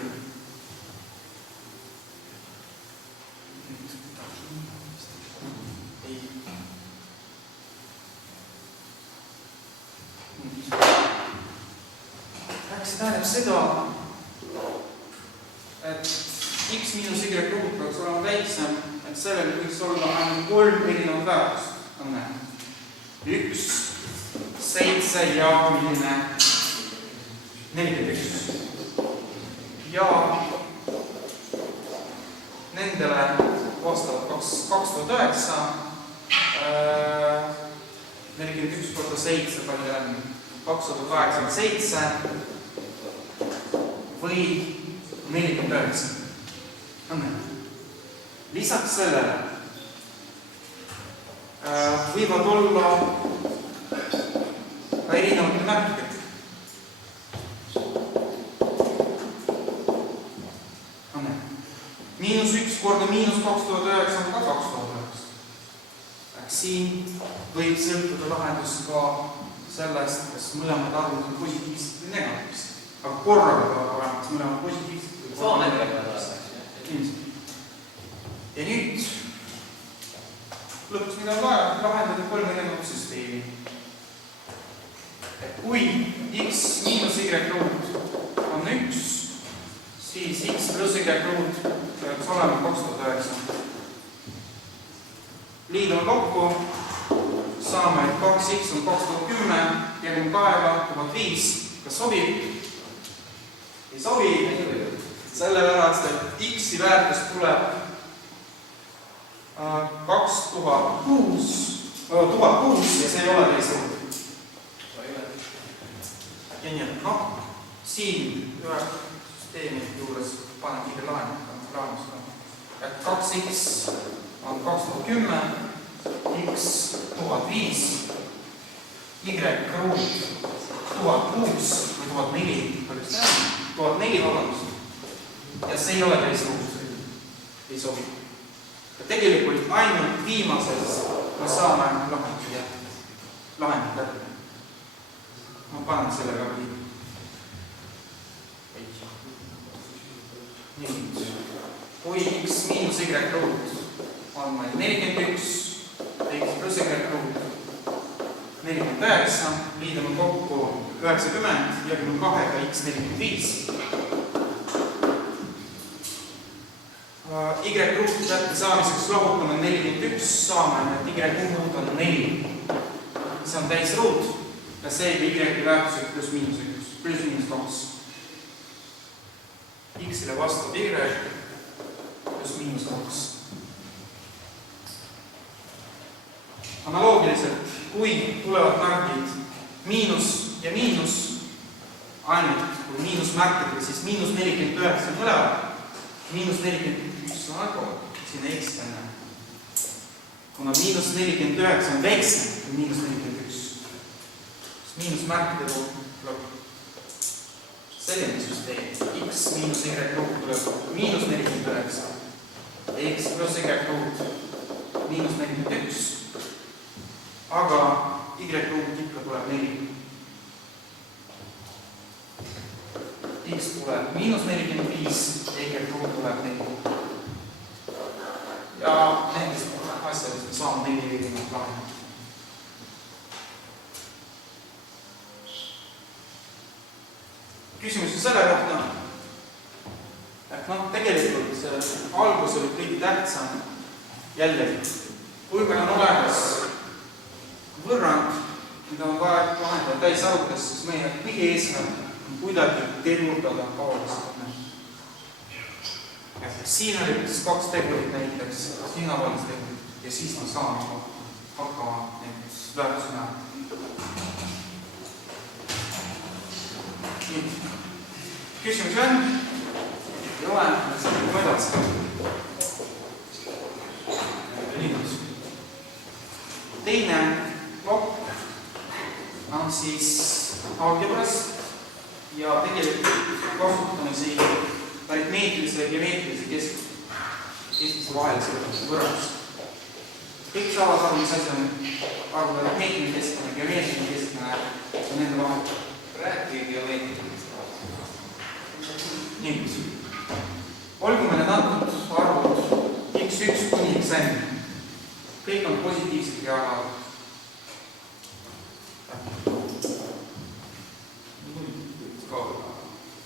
Ei. See tähendab seda, et x miinus y ruut peaks olema väiksem, et sellel võiks olla ainult 3 erinevat väärtust. 1, 7 ja milline 41. Ja nendele vastavad 2009, 41 korda 7, palju on 287 või 49. Lisaks sellele võivad olla ka erinevad märkid. -1 korda -2009 on ka 2009. Siin võib sõltuda lahendus ka sellest, kas mõlemad arvud on positiivsed või negatiivsed. Aga korraga peavad olema, kas mõlemad positiivsed või ja nüüd lõpuks mida on vaja lahendada 3 erinevat süsteemi. Kui x miinus y ruut on 1, siis x pluss y ruut peaks olema 2009. Liidame kokku, saame, et 2x on 2010, järgmine kaeva 1005. Kas sobib? Ei sobi. Sellepärast, et x-i väärtus tuleb 1006 ja see ei ole täisruut. Ja nii, siin ühe süsteemi juures panen kiire lahendus. Et 2x on 2010, x 1005, y ruut 1006 või 1004, vabandust. Ja see ei ole täisruut, ei sobi. Ja tegelikult ainult viimases me saame lahendid läbi. Ma panen selle ka viima. Nüüd, kui x miinus y ruut on meil 41, x pluss y ruut 49, liidame kokku 90, 42 x 45. Y ruut kätte saamiseks lahutame 41, saame, et y ruut on 4. See on täisruut ja seega y väärtused pluss miinus 2. X-ile vastab y pluss miinus 2. Analoogiliselt, kui tulevad märgid miinus ja miinus, ainult kui miinusmärkidega, siis miinus 49 mõlevad, miinus 41 arvu, siin eksida enne. Kuna miinus 49 on väiksem kui miinus 41, siis miinusmärkide puhul tuleb selline süsteem. X miinus Y ruut tuleb miinus 49, X pluss Y ruut miinus 41, aga Y ruut ikka tuleb 4. X tuleb miinus 45 ja Y ruut tuleb 4. Ja nendest asjadest me saame 4 erinevat lahendada. Küsimus on selle kohta, et tegelikult algus oli kõige tähtsam jällegi. Kui meil on olemas võrrand, mida on vaja lahendada täisarvudes, siis meie kõige eesmärk on kuidagi tegurdada kaolised. Siin oli 2 tegurit näiteks, siin on 2 tegurit ja siis ma saan hakkama näiteks väärtusena. Küsimusi on? Ei ole, ma edasi. Teine plokk on siis algebras ja tegelikult kasutame siin aritmeetrilise ja geomeetrilise keskmise vahelise võrrandust. Kõik saavad aru, mis asi on arvude aritmeetiline keskmine, geomeetriline keskmine ja nende vahel. Rääkige geomeetriline. Nii. Olgu meile antud arvud x1 kuni xn. Kõik on positiivsed reaalarvud.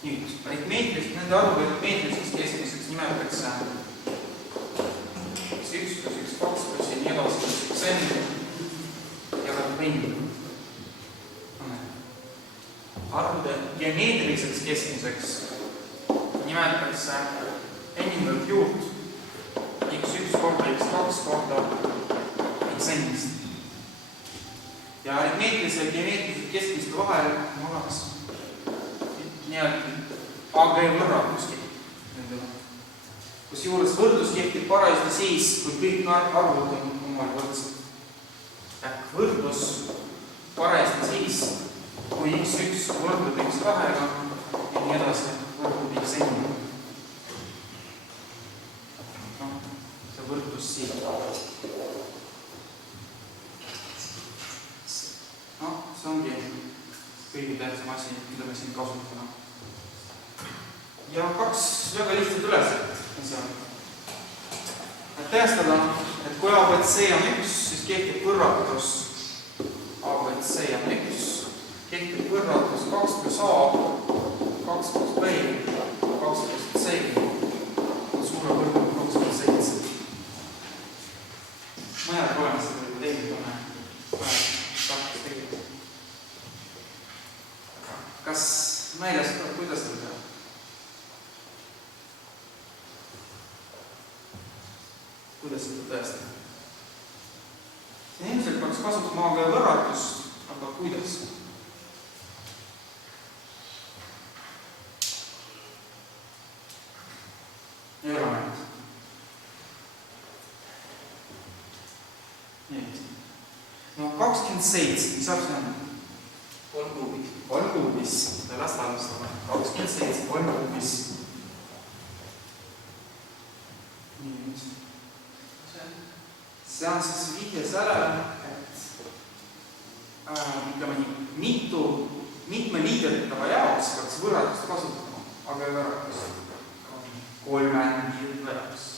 Nüüd, nende arvude aritmeetiliseks keskmiseks nimetatakse x1 plus x2 plus ja nii edasi xn ja ka n. Arvude geomeetriliseks keskmiseks nimetatakse n-lt juurt x1 korda x2 korda xn-ist. Ja aritmeetrilise ja geomeetrilise keskmiste vahel on olemas nii-öelda AG võrrandus kehtib. Kusjuures võrdlus kehtib parajasti siis, kui kõik arvud on omavahel võrdsed. Võrdlus parajasti siis, kui x1 võrdub x2-ga ja nii edasi võrdub xn-iga. See võrdlus siin. See ongi kõige tähtsam asi, mida me siin kasutame. Ja 2 väga lihtsalt üleselt. Et tõestada, et kui ABC on 1, siis kehtib võrratus ABC on 1, kehtib võrratus 2 plus A, 2 plus B, 2 plus C, on suure võrdub 2 plus 7. Mõned oleme seda juba teinud, kas meeles, kuidas seda teha? Kuidas seda tõestada? See ilmselt peaks kasutama AG võrratust, aga kuidas? Ei ole mõelnud. Nii. No 27, mis saab see on? 3 kuubis. 3 kuubis, las alustame. 27, 3 kuubis. Nii. See on siis vihje sellele, et ütleme nii, mitme liidetava jaoks peaks võrratust kasutama, aga võrratust 3 liidet võrratust.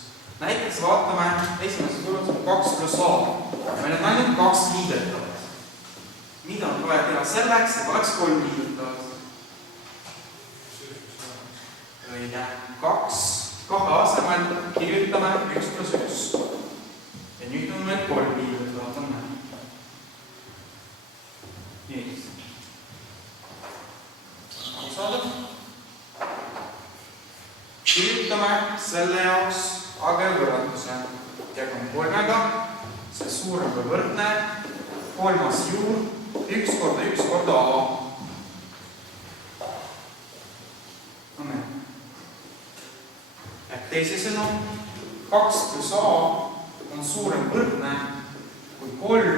Näiteks vaatame esimesest võrratust 2 plus A. Meil on ainult 2 liidetavat. Mida on vaja teha selleks, et oleks 3 liidetavat? Õige. 2 asemel kirjutame 1 plus 1. Ja nüüd on meil 3 liidetavat on näha. Nii. Saadab. Kirjutame selle jaoks AG võrratuse. Jagame 3-ga, see suurem või võrdne, 3. juur, 1 korda 1 korda A. teisisõnu 2 plus A on suurem võrdne kui 3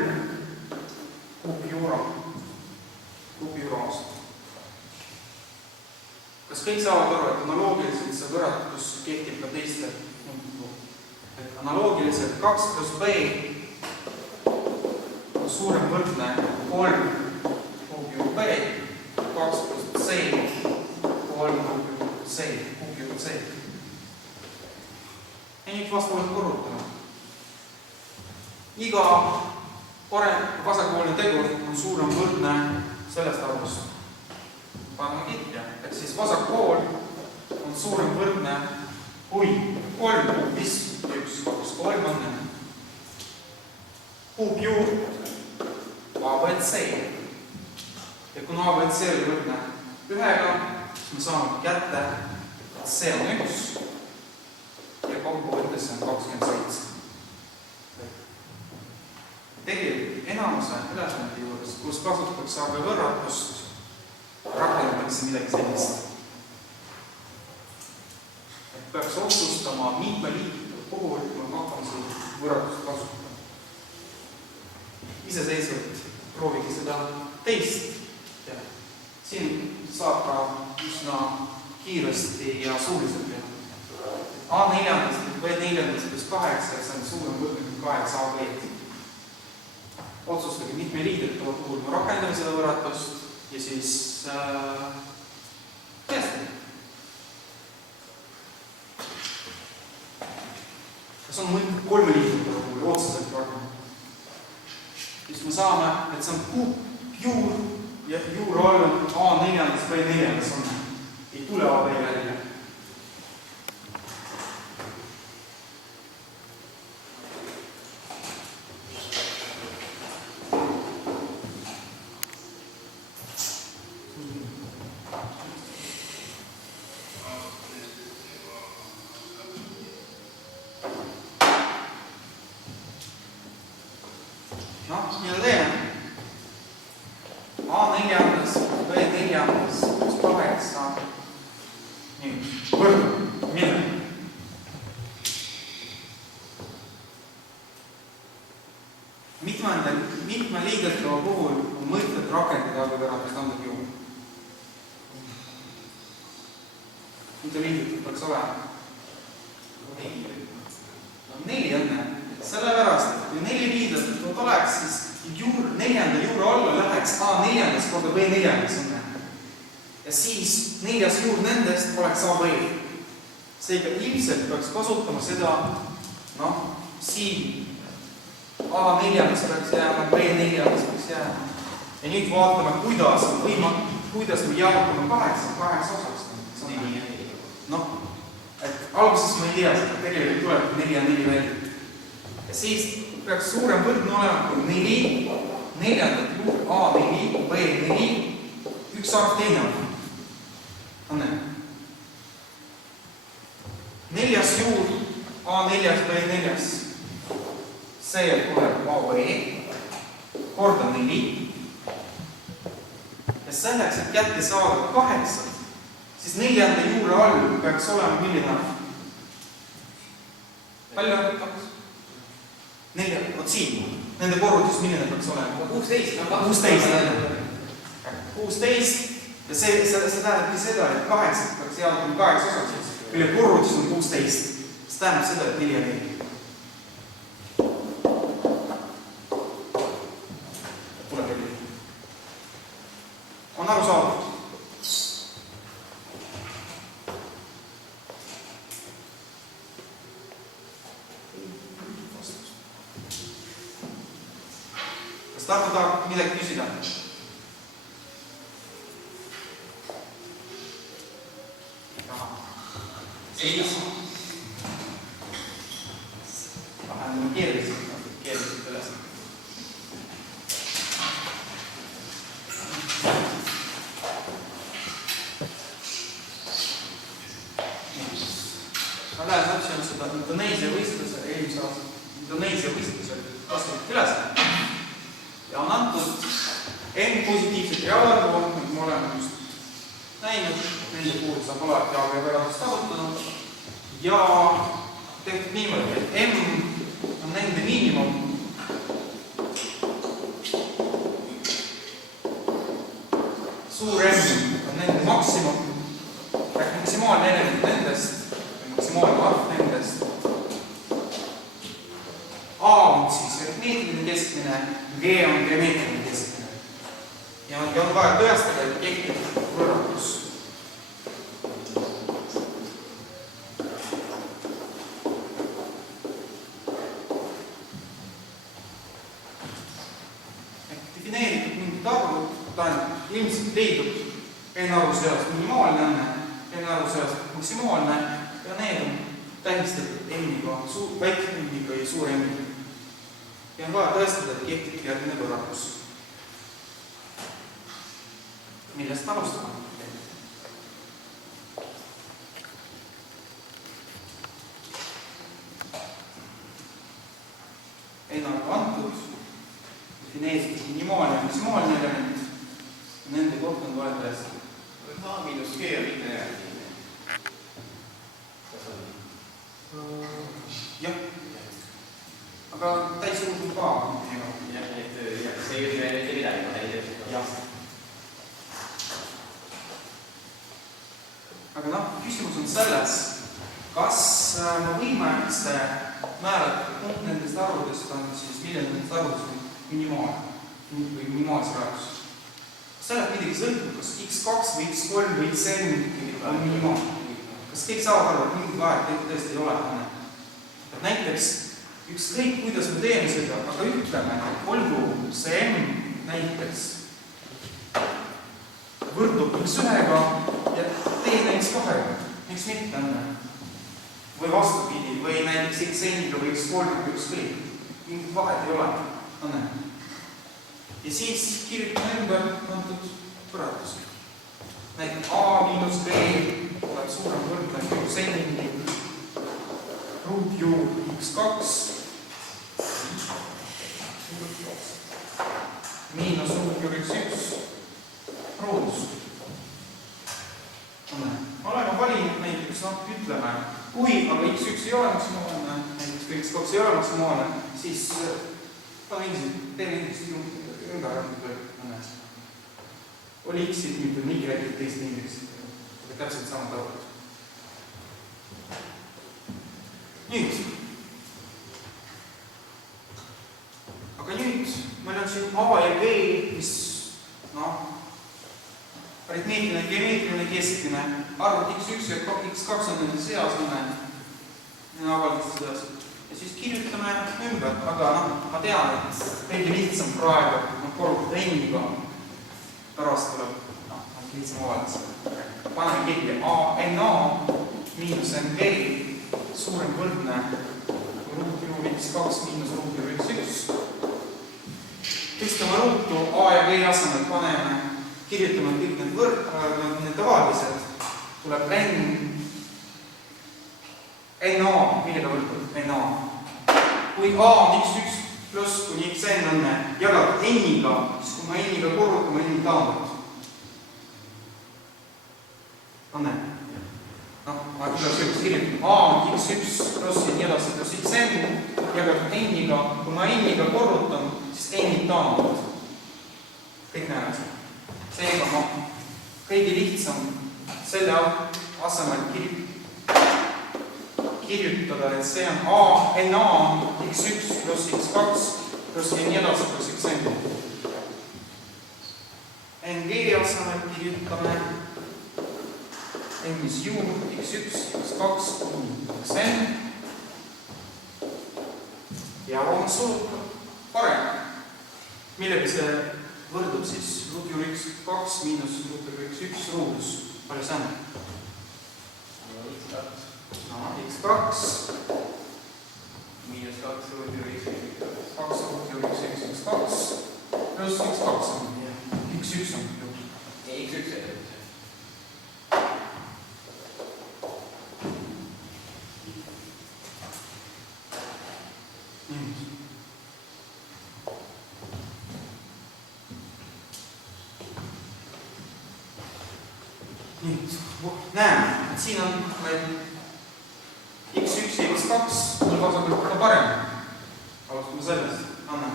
kuupjuuraast. Kas kõik saavad aru, et analoogiliselt see võrratus kehtib ka teiste puhul? Et analoogiliselt 2 plus B on suurem võrdne 3 kuupjuur B, 2 plus C 3 kuupjuur C. Ja nüüd vastavalt korrutame. Iga vasakpoolne tegur on suurem võrdne sellest arvust. Paneme kirja, et siis vasakpool on suurem võrdne kui 3, mis 1, 2, 3 on kuupjuur ABC. Ja kuna ABC oli võrdne 1-ga, siis me saame kätte, et see on 1 ja kokkuvõttes on 27. Tegelikult enamuse ülesande juures, kus kasutatakse arvevõrratust, rakendatakse midagi sellist. Et peaks otsustama mitme liigitud puhul, kui me hakkame seda võrratust kasutama. Iseseisvalt proovige seda teist. Ja siin saab ka üsna kiiresti ja suuliselt teha. A4 B4 plus 8, see on suurem võrdne 8 AB. Otsustage mitme liidetava puhul me rakendame seda võrratust ja siis teestame. Kas on mõte 3 liidetava puhul otseselt rakendada? Siis me saame, et see on kuupjuur ja juur all on A4 B4 on. Ei tule AB välja. Mida teeme? A4 B4 plus 8 nüüd võrdub mille? Mitme liigetava puhul on mõtet rakendada arvevõrratust antud juhul. Mida liidetud peaks olema? 4 õnne. Sellepärast, et kui 4 liidetud oleks, siis neljanda juure alla läheks A4 korda B4 õnne. Ja siis 4. juur nendest oleks AB. Seega ilmselt peaks kasutama seda, siin A4 peaks jääma, B4 peaks jääma. Ja nüüd vaatame, kuidas me jaotame 8 osaks. Et alguses me ei tea seda, tegelikult tuleb 4 ja 4 välja. Ja siis peaks suurem võrdne olema kui 4, neljandat juur A4, B4, üks arv teine on. Anne. 4. juur A4, B4, see tuleb AB, korda 4. Ja selleks, et kätte saada 8, siis 4. juure all peaks olema milline arv? Palju? 4, vot siin. Nende korrutis milline peaks olema? 16. 16. Ja see tähendabki seda, et 8 peaks jaotama 8 osaks, mille korrutis on 16. See tähendab seda, et 4 ja 4. Tuleb välja. On aru saadud? Kas Tartu tahab midagi küsida? Siis vähendame keerliselt üles. Ma lähen otsima seda Indoneesia võistluse vastavalt üles. Ja on antud n-positiivset reaalarvu, nagu me oleme just näinud, nende puhul saab alati arvevõrratust kasutada. ja tehtud niimoodi, et M on nende miinimum. Suur M on nende maksimum. Ehk maksimaalne element nendest, maksimaalne arv nendest. A on siis aritmeetiline keskmine, G on geomeetriline keskmine. Ja on vaja tõestada, et kehtib võrratus. Defineeritud mingit arvu, tähendab, ilmselt leidub n arvu seast minimaalne õnne, n arvu seast maksimaalne ja need on tähistatud n-iga, väike n-iga ja suur n-iga. Ja on vaja tõestada, et kehtib järgmine võrratus. Millest alustama? N arvu antud, defineeritud minimaalne ja maksimaalne element ja nende kohta on vaja tõestada. A miinus G on mitte negatiivne. Kas on? Jah. Aga täisruudu ka. Jah, see ei ütle midagi, ma ei tea. Jah. Aga küsimus on selles, kas me võime üldse määrata, kumb nendest arvudest on siis, milline nendest arvudest on minimaalne või minimaalse väärtus. Sellest midagi sõltub, kas x2 või x3 või xn on minimaalne. Kas kõik saavad aru, et mingit vahet tõesti ei ole? Et näiteks ükskõik, kuidas me teeme seda, aga ütleme, et olgu see m näiteks võrdub x1-ga ja teine x2-ga. Miks mitte on? Või vastupidi, või näiteks xn-iga või x3-ga või ükskõik. Mingit vahet ei ole. Ja siis kirjutame ümber antud võrratus. Näiteks a miinus b tuleb suurem võrdne xn-i ruutju x2 miinus ruutju x1 ruudus. Oleme valinud näiteks, ütleme, kui aga x1 ei ole maksimaalne, näiteks kui x2 ei ole maksimaalne, siis teeme ümber antud oli x-id, nüüd on y-id teist indeksid. Aga täpselt sama taolt. Nüüd. Aga nüüd meil on siin A ja B, mis aritmeetiline ja geomeetriline keskmine. Arvud x1 ja x2 on nende seas õnne. Avaldus sedas. Ja siis kirjutame ümber, aga ma tean, et kõige lihtsam praegu korrutada n-iga. Pärast tuleb, lihtsam avaldus. Paneme kirja NA miinus NG suurem võrdne ruutju x2 miinus ruutju x1. Tõstame ruutu A ja B asemel paneme, kirjutame kõik need tavalised. Tuleb NA, millega võrdub NA. Kui A on x1 pluss kuni xn on jagatud n-iga, siis kui ma n-iga korrutame n-i taandud. Anne? Ma tuleks üks kirjutada. A on x1 pluss ja nii edasi pluss xn jagatud n-iga. Kui ma n-iga korrutan, siis n-id taandud. Kõik näevad. Seega kõige lihtsam selle asemel kirjutada, et see on NA x1 pluss x2 pluss ja nii edasi pluss xn. NG asemel kirjutame n mis juurde x1, x2, xn ja on suur parem. Millega see võrdub siis ruutju x2 miinus ruutju x1 ruudus. Palju see on? x2 miinus 2 ruutju x1 ruutju x1 x2 pluss x2 on x1 on x1 näeme, et siin on meil vasakpooliselt ka parem. Alustame sellest. Anna.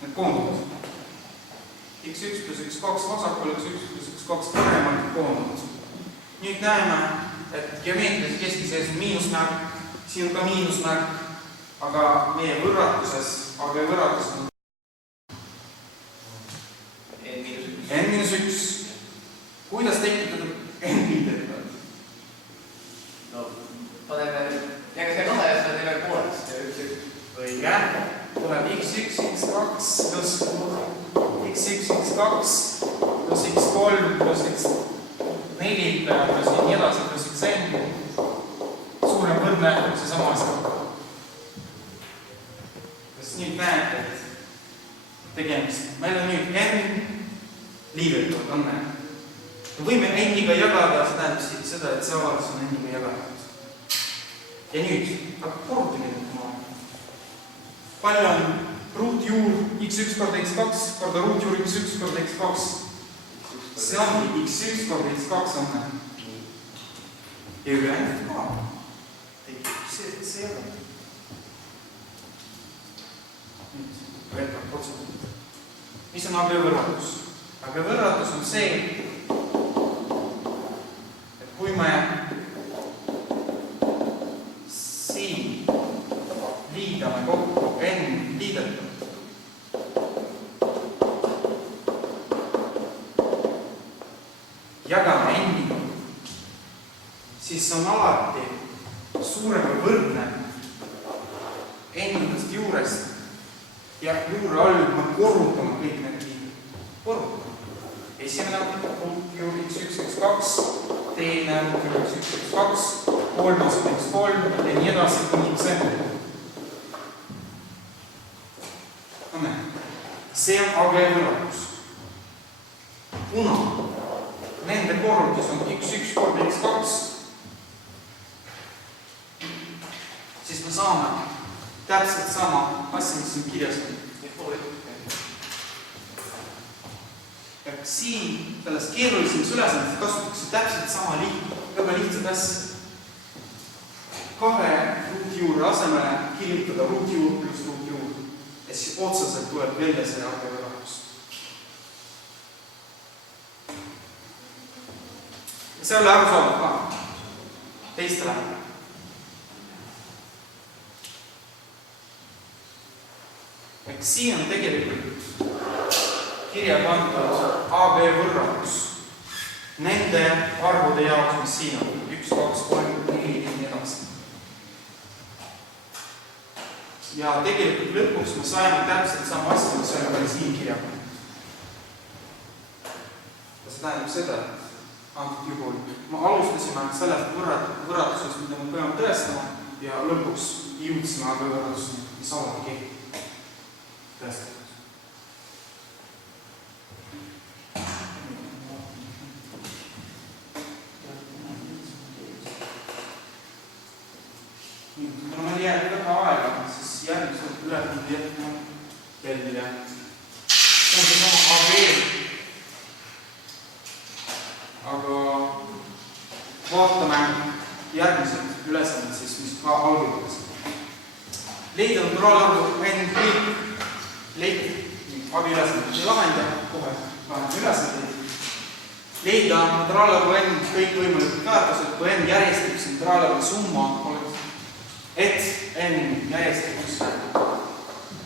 Need koonduvad. X1 plus X2 vasakpool, X1 plus X2 paremalt koonduvad. Nüüd näeme, et geomeetrilise keski sees on miinusmärk, siin on ka miinusmärk, aga meie võrratuses on n-1. Kuidas tekitada n-liidrit? No, paneme, jääga see 2 ja seda teeme poolest. Õige. Tuleb x1, x2 plus x1, x2 plus x3 plus x4 plus nii edasi plus xn. Suurem võrdne see sama asja. Kas nüüd näete, et tegemist? Meil on nüüd n liiverdatud, on näe. Võime n-iga jagada, see tähendab seda, et see avaldus on n-iga jagatud. Ja nüüd, korrutage nüüd maa. Palju on ruutjuur x1 korda x2 korda ruutjuur x1 korda x2? See ongi x1 korda x2 on näe. Ja ülejäänud ka. See ei ole. Nüüd, võetab otsa. Mis on AB võrratus? AB võrratus on see, et kui me siin liidame kokku n liidetud, jagame n-iga, siis see on alati suurem või võrdne n-idest juurest ja juure all me korrutame kõik need liidud. Korrutame. Esimene ruutjuur x1, x2, teine ruutjuur x1, x2, kolmas x3 ja nii edasi kuni xn. See on AB võrratus. Kuna nende korrutis on x1 korda x2, siis me saame täpselt sama asja, mis siin kirjas on. Ja siin selles keerulisemas ülesandes kasutatakse täpselt sama väga lihtsad asja. 2 ruutjuure asemele kirjutada ruutjuur pluss ruutjuur. Ja siis otseselt tuleb välja see AB võrratus. Ja see oli aru saadud ka. Teistele. Eks siin on tegelikult kirja pandud AB võrratus nende arvude jaoks, mis siin on. 1, 2, 3, 4 ja nii edasi. Ja tegelikult lõpuks me saime täpselt sama asja, mis oli siin kirja pandud. Ja see tähendab seda, et antud juhul me alustasime sellest võrratusest, mida me peame tõestama ja lõpuks jõudsime AB võrratuseni, mis alati tõestatud. Kuna meil jääb väga aega, siis järgmiselt ületanud jätma jälgida. See on see sama AB. Aga vaatame järgmiselt ülesanded, mis ka algades. Leida naturaalarvu n kõik. Leida abi ülesanded ei lahenda, kohe lahenda ülesandeid. Leida naturaalarvu n kõik võimalikud väärtused, kui n järjestiks naturaalarvu summa oleks, et n järjestikus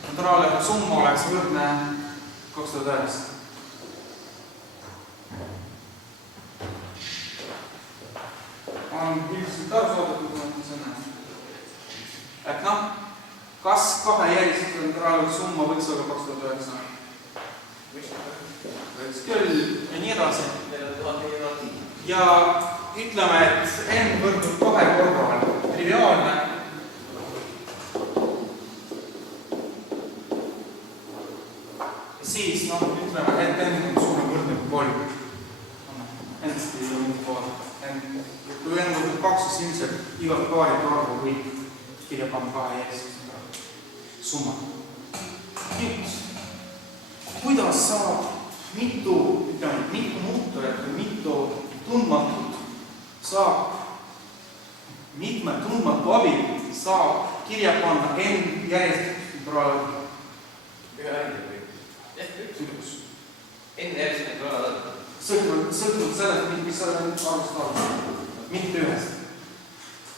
naturaalarvu summa oleks võrdne 2009. On üldiselt aru soodatud, mis on näha. Et noh, kas 2 järjestikus naturaalarvu summa võiks olla 2009? Võiks küll ja nii edasi. Ja ütleme, et n võrdub 2 korral triviaalne. Siis ütleme, et n on suurem võrdne kui 3. Endast ei ole mingit vaadata. Kui n võrdub 2, siis ilmselt igat paari arvu võib kirja panna 2 järjestikus summa. Nüüd, kuidas saab mitu muutujat või mitu tundmatut saab mitme tundmatu abil saab kirja panna n järjest integraalarvu. Ühe ainult või? Üks. Enne järjest integraalarvu. Sõltuvalt sellest, mis sa arvust arvustad. Mitte ühest.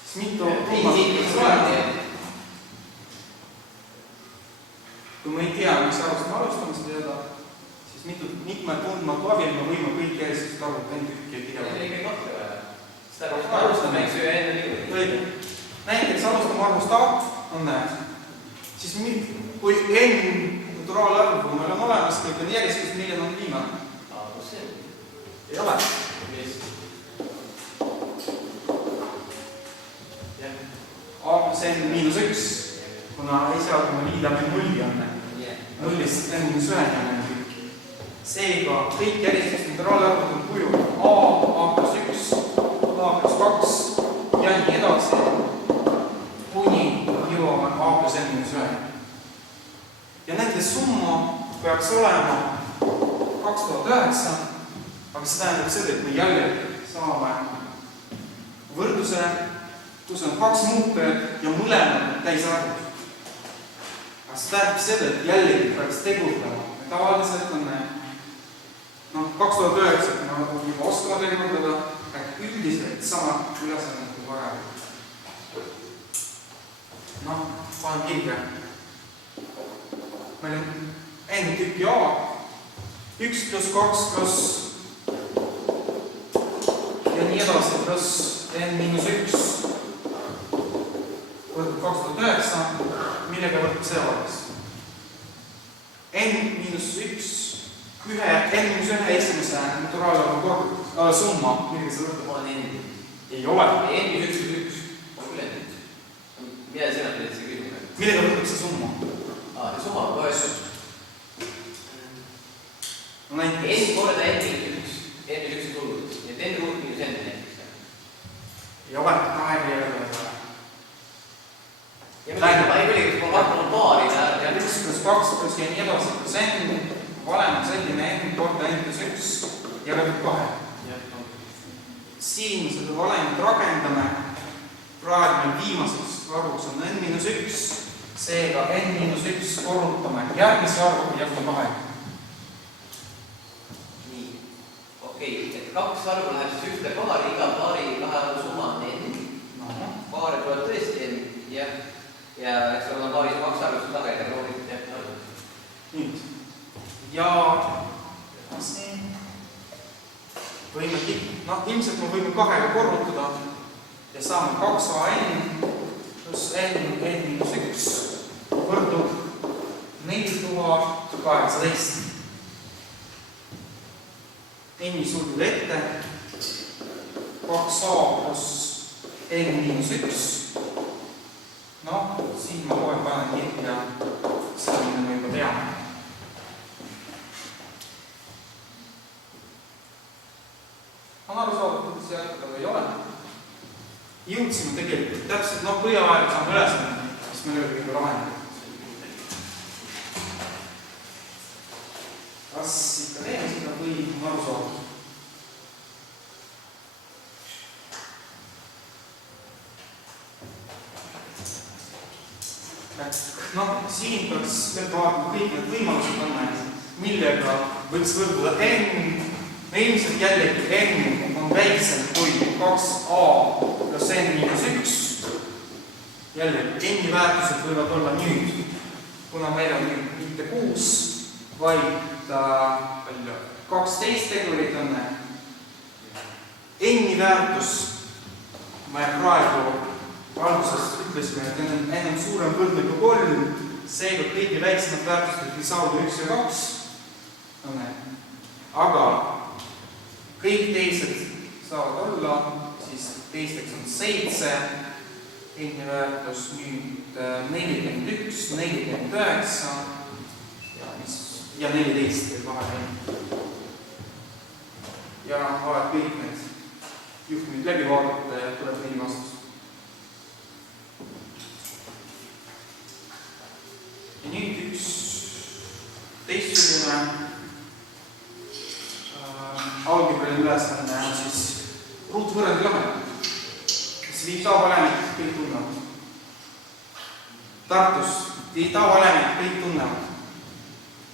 Siis mitu kui ma ei tea, mis arvust me alustame seda, siis mitme tundmatu abil me võime kõik järjest arvut n tükki ja kirja. See on ikka kahte vaja. Seda alustame, eks ju, enne niimoodi. Õige. Näiteks alustame arvust A, on näed. Siis kui n naturaalarvu meil on olemas, kõik on järjest, milline on viimane. Kus see on? Ei ole. A plus n miinus 1, kuna esialgu me liidame nulli on nullist n miinus 1 on kõik. Seega kõik järjest integraalarvud on kujul A plus 1, A plus 2 ja nii edasi, kuni jõuame A plus n miinus 1. Ja nende summa peaks olema 2009, aga see tähendab seda, et me jälle saame võrdluse, kus on 2 muutajat ja mõlemad täisarvud. Aga see tähendab seda, et jällegi peaks tegurdama. Tavaliselt on 2009, me juba oskame tegurdada, aga üldiselt sama ülesannet kui varem. Panen kirja. Meil on n tükki A, 1 plus 2 plus ja nii edasi, pluss n miinus 1 võrdub 2009, millega võrdub see arvus. n miinus 1, n miinus 1 esimese naturaalarvu summa, millega see võrdub On n. ei ole. N miinus 1 plus 1. On küll n. Mida sina teed see küsimus? Millega võrdub see summa? See summa on kohe üks. No näiteks. N korda n miinus 1. N miinus 1 tulnud. Nii et n ruut miinus n näiteks. Ei ole, kahega ei ole. Ja ma ei küll, kui ma vaatan paari ja 1 plus 2 plus ja nii edasi, kus n valem on selline n korda n plus 1 ja lõpuks 2. Siin seda valemit rakendame, praegu meil viimaseks arvuks on n miinus 1, seega n miinus 1 korrutame järgmise arvuga ja 2. nii, okei, et 2 arvu läheb siis ühte paari, iga paari kahe arvu summa on n. Paare tuleb tõesti n, jah. Ja eks on paaris 2 arvust tagajärg loomulikult jah arvust. Nüüd. Ja see võime, ilmselt me võime 2-ga korrutada ja saame 2an pluss n miinus 1 võrdub 4018. N-i sulgud ette 2a pluss n miinus 1. Siin ma kohe panen kirja seda, mida me juba teame. On aru saada, kuidas jätkada või ei ole. Jõudsime tegelikult täpselt, põhjaaeg saame ülesandme, mis meil oli kõige lahendada. Kas ikka teeme seda või on aru saada? Siin peaks vaatama kõik need võimalused on, millega võiks võrduda n. Ilmselt jällegi n on väiksem kui 2a pluss n miinus 1. Jällegi, n-i väärtused võivad olla nüüd, kuna meil on mitte 6, vaid 12 tegurit on. N-i väärtus me praegu alguses ütlesime, et n on suurem võrdne kui 3, seega kõigi väiksemad väärtused ei saada 1 ja 2. Aga kõik teised saavad olla, siis teisteks on 7, n-i väärtus nüüd 41, 49 ja 14 vahel. Ja oled kõik need juhtumid läbi vaadata ja tuleb 4 vastus. Ja nüüd üks teistsugune algebrali ülesanne on siis ruutvõrrandi lahendamine, mis viib taavalemit kõik tunnevad. Tartus taavalemid kõik tunnevad.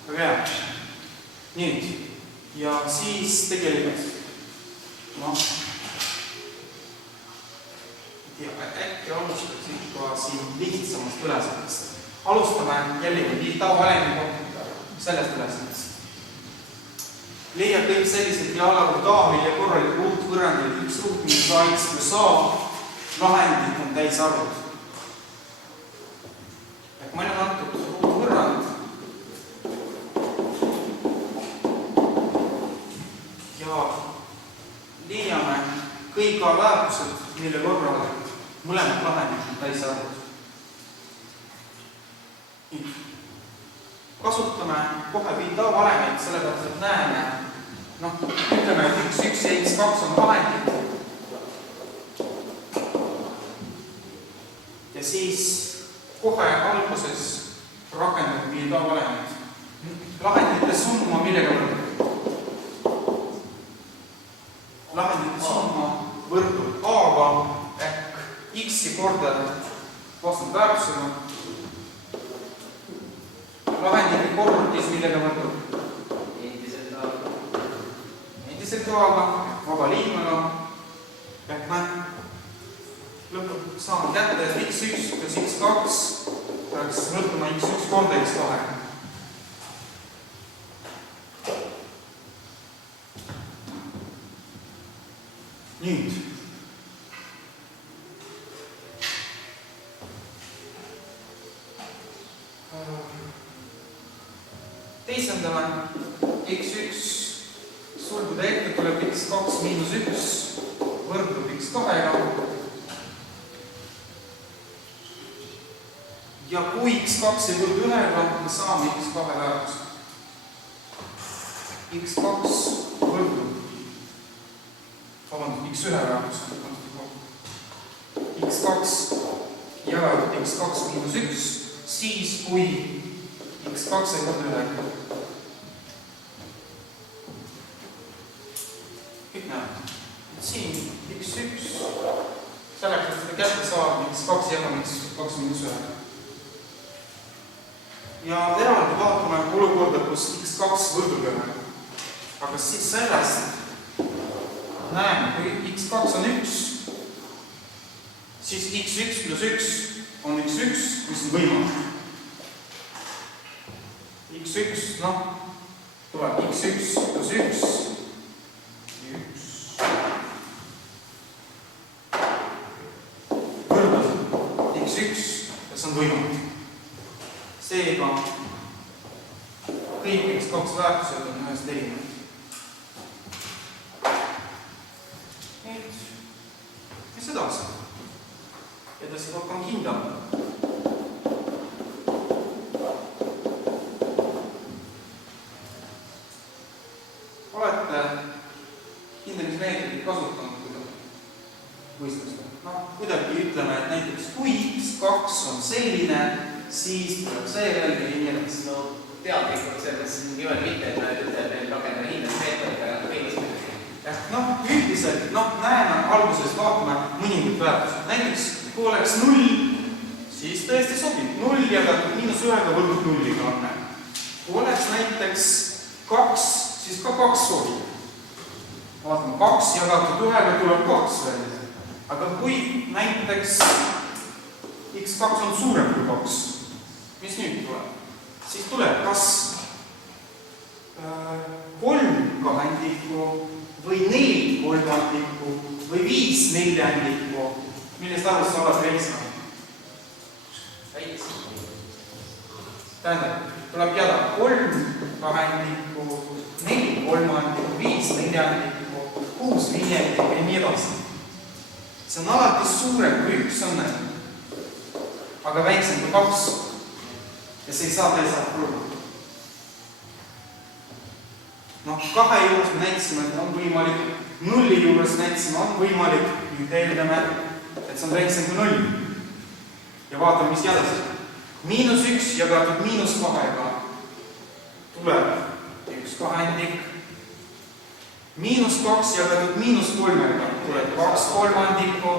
Väga hea. Nüüd. Ja siis tegelikult, äkki alustaks ikka siin lihtsamast ülesandest. Alustame jällegi taavalemid sellest ülesandest. Leia kõik sellised dialogu taamil ja korralik ruutvõrrandil üks ruut minus A, X plus A lahendid on täisarvud. Meil on antud ruutvõrrand ja leiame kõik A-väärtused, mille korral mõlemad lahendid on täisarvud. Kasutame kohe taavalemit, sellepärast, et näeme, ütleme, et X1 ja X2 on lahendid ja siis kohe alguses rakendab taavalemit. Lahendite summa millega võrdub? Lahendite summa võrdub A-ga ehk X-i korda vastand väärtusega. Lahendite korrutis millega võrdub? Endiselt A-ga, vaba liikmega ehk me lõpuks saame kätte, et X1 plus X2 peaks võrduma X1 korda X2. Nüüd. Teisendame X1 sulgude ette tuleb X2 miinus 1 võrdub X2-ga. Ja kui X2 ei võrdu 1-ga, me saame X2 väärtuse. X2 võrdub, X1 väärtuse. X2 jagab X2 miinus 1, siis kui X2 ei võrdu 1-ga. Kõik näeb. Siin X1, selleks, et seda kätte saab, X2 jagab X2 miinus 1-ga. Ja eraldi vaatame olukorda, kus X2 võrdub 1-ga. Aga siis sellest näeme, kui X2 on 1, siis X1 plus 1 on X1, mis on võimalik. X1, tuleb X1 plus 1, võrdub X1, kes on võimalik. Seega kõik X2 väärtused on ühest erinevad. Nüüd, mis edasi? Edasi hakkame hindama. Olete hindamismeetodit kasutanud võistlustel? Kuidagi ütleme, et näiteks kui X2 on selline, siis tuleb see veel ja nii edasi. Teadlikult selles niimoodi mitte, et me ütleme rakendame hindamismeetodit, aga põhimõtteliselt. Üldiselt näeme alguses vaatame mõningad väärtused. Näiteks kui oleks 0, siis tõesti sobib. 0 jagatud miinus 1-ga võrdub 0-ga anne. Kui oleks näiteks 2, siis ka 2 sobib. Vaatame, 2 jagatud 1-ga tuleb 2 välja. Aga kui näiteks X2 on suurem kui 2, mis nüüd tuleb? Siis tuleb kas 3 kahendikku või 4 kolmandikku või 5 neljandikku, millest arvust oled väiksem? Tähendab, tuleb jada 3 kahendikku, 4 kolmandikku, 5 neljandikku, 6 viiendikku ja nii edasi. See on alati suurem kui 1 on näinud, aga väiksem kui 2 ja see ei saa teisalt proovi. 2 juures me näitasime, et on võimalik, 0 juures näitasime, on võimalik, nüüd eeldame, et see on väiksem kui 0. Ja vaatame, mis jädasi. Miinus 1 jagatud miinus 2-ga tuleb 1 kahendik. Miinus 2 jagatud miinus 3-ga tuleb 2 kolmandikku.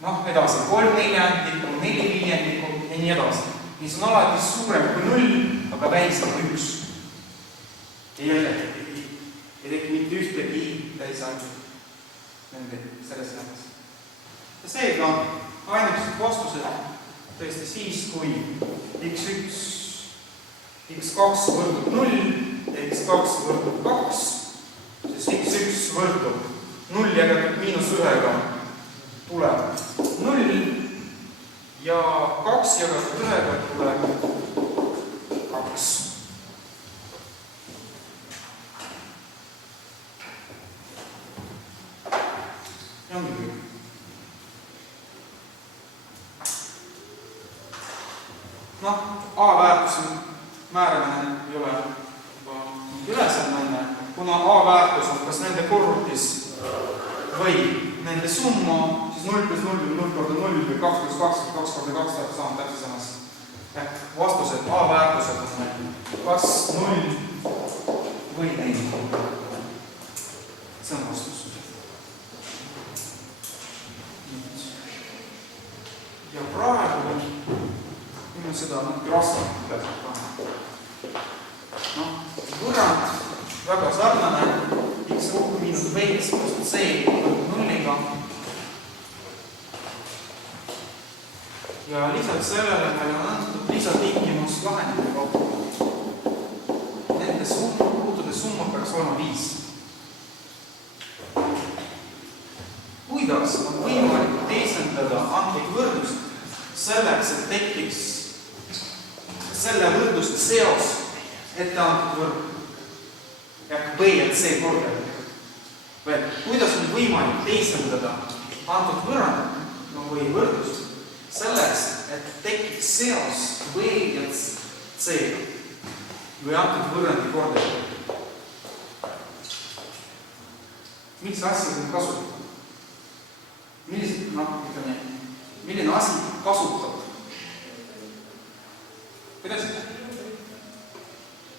noh, edasi 3 neljandikku, 4 viiendikku ja nii edasi. Mis on alati suurem kui 0, aga väiksem kui 1. Ei teki mitte ühtegi täisarvu selles lähes. Ja seega ainukesed vastused tõesti siis, kui x1, x2 võrdub 0 ja x2 võrdub 2, siis x1 võrdub 0 jagatud -1-ga tuleb 0 ja 2 jagatud 1-ga tuleb 2. Ja ongi kõik. Noh, A-väärtuse määramine ei ole ülesanne, kuna A-väärtus on kas nende korrutis või nende summa, siis 0 + 0 on 0 korda 0 või 2 + 2 või 2 korda 2 saab saama täpselt samas. Vastused A-väärtused on kas 0 või 4. See on vastus. Ja praegu minu seda natuke raskem teha. No, võrrand väga sarnane x kokku miinus b-s plus c võrdub 0-ga. Ja lisaks sellele meil on antud lisatingimus lahendite kohta. Nende ruutude summa peaks olema 5. Kuidas on võimalik teisendada antud võrdlust selleks, et tekiks selle võrdluse seos ette antud võrd ehk b ja c kordaja. Kuidas on võimalik teisendada antud võrrand või võrdlust selleks, et tekiks seos b ja c või antud võrrandi kordaja? Miks asja siin kasutada? Milline asi kasutab? Kuidas?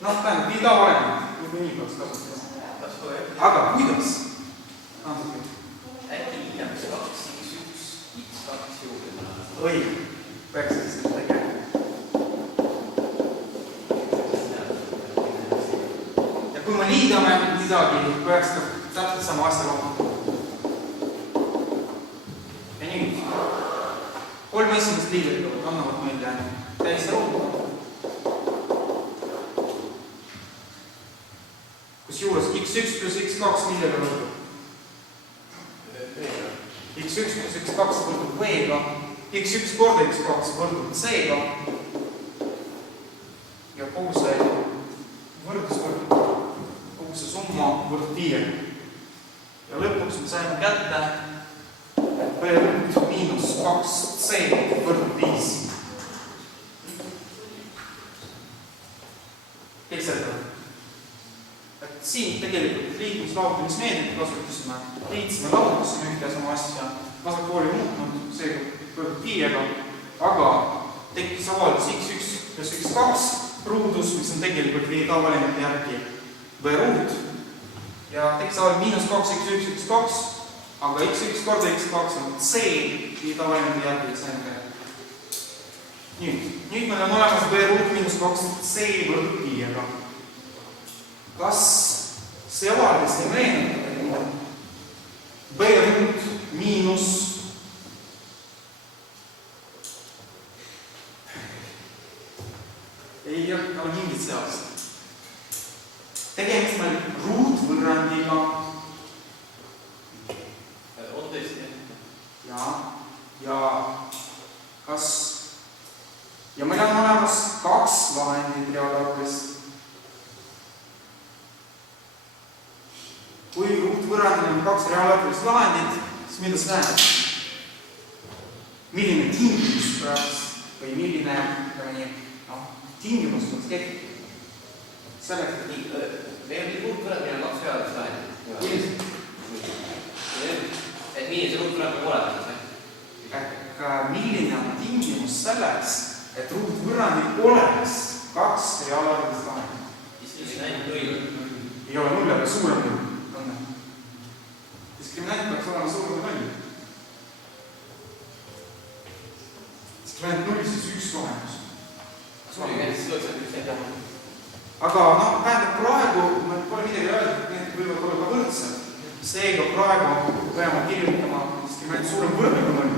Noh, tähendab, nii tavaline, juba nii peaks kasutama. Aga kuidas? Äkki peaks 2x1, x2 juurde. Õige, peaks seda tegema. Ja kui me liidame midagi, peaks ka täpselt sama asja looma. Ja nüüd, 3 esimest liidet annavad meile täisruutu. Kusjuures x1 plus x2 millega võrdub? x1 plus x2 võrdub v-ga, x1 korda x2 võrdub c-ga ja kogu see võrdus võrdub, kogu see summa võrdub 5. Ja lõpuks me saime kätte, et b ruut miinus 2c võrdub 5. Tekseldame. Siin tegelikult liitmis-lahutamismeetodit kasutasime, liitsime, lahutasime ühte sama asja, vasakpooli muutnud, seega võrdub 5-ga, aga tekkis avaldus x1 plus x2 ruudus, mis on tegelikult v tavalimete järgi v ruut ja tekkis avaldus miinus 2x1 x2, aga x1 korda x2 on c v tavalimete järgi saime kätte. Nüüd meil on olemas v ruut miinus 2c võrdub 5-ga. Kas see avaldus ei meenuta b ruut miinus ei ole mingit seost. Tegemist meil ruutvõrrandiga. On tõesti? Ja kas ja meil on olemas 2 vahendit reaalarvest. Kui ruutvõrrandil on 2 reaalarvest vahendit, siis mida see näeb? Milline tingimus peaks või milline tingimus peaks kehtida? Selleks, et Meil ruutvõrrandil on 2 reaalist vahendit. millised? Et millise ruutvõrrand peab olema? Milline on tingimus selleks, et ruutvõrrandil oleks 2 reaalarvest vahendit? Diskriminant 0. Ei ole 0, aga suurem 0. Diskriminant peaks olema suurem 0. ainult 0, siis üks lahendus. kas oli käinud, siis oleks üks näitaja? Aga tähendab praegu, ma pole midagi öeldud, et need võivad olla ka võrdsed. Seega praegu peame kirjutama diskriminant suurem võrdne kui 0.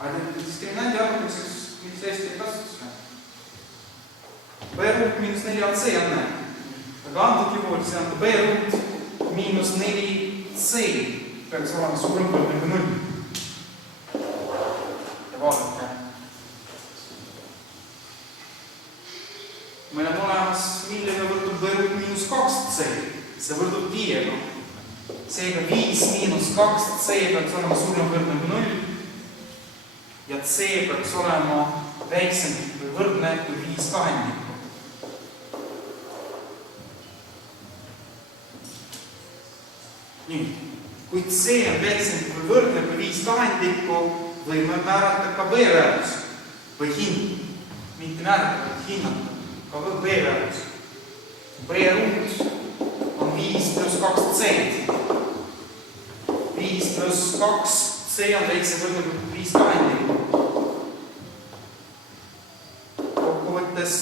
Aga diskriminandi arvutamiseks miks täiesti ei kasutusele. B-ruut miinus 4AC enne. Aga antud juhul see on B-ruut miinus 4C peaks olema suurem võrdne kui 0. Ja vaadake. Meil on olemas, millega võrdub B-ruut miinus 2C. See võrdub 5-ga. Seega 5 miinus 2C peaks olema suurem võrdne kui 0. Ja C peaks olema väiksem või võrdne kui 5 kahendikku. Nii, kui C on väiksem või võrdne kui 5 kahendikku, võime määrata ka B-väärtus või hind. Mitte määrata, vaid hinnata. Ka B-väärtus. B-ruut on 5 pluss 2C. 5 pluss 2C on väiksem võrdne kui 5 kahendikku. Kokkuvõttes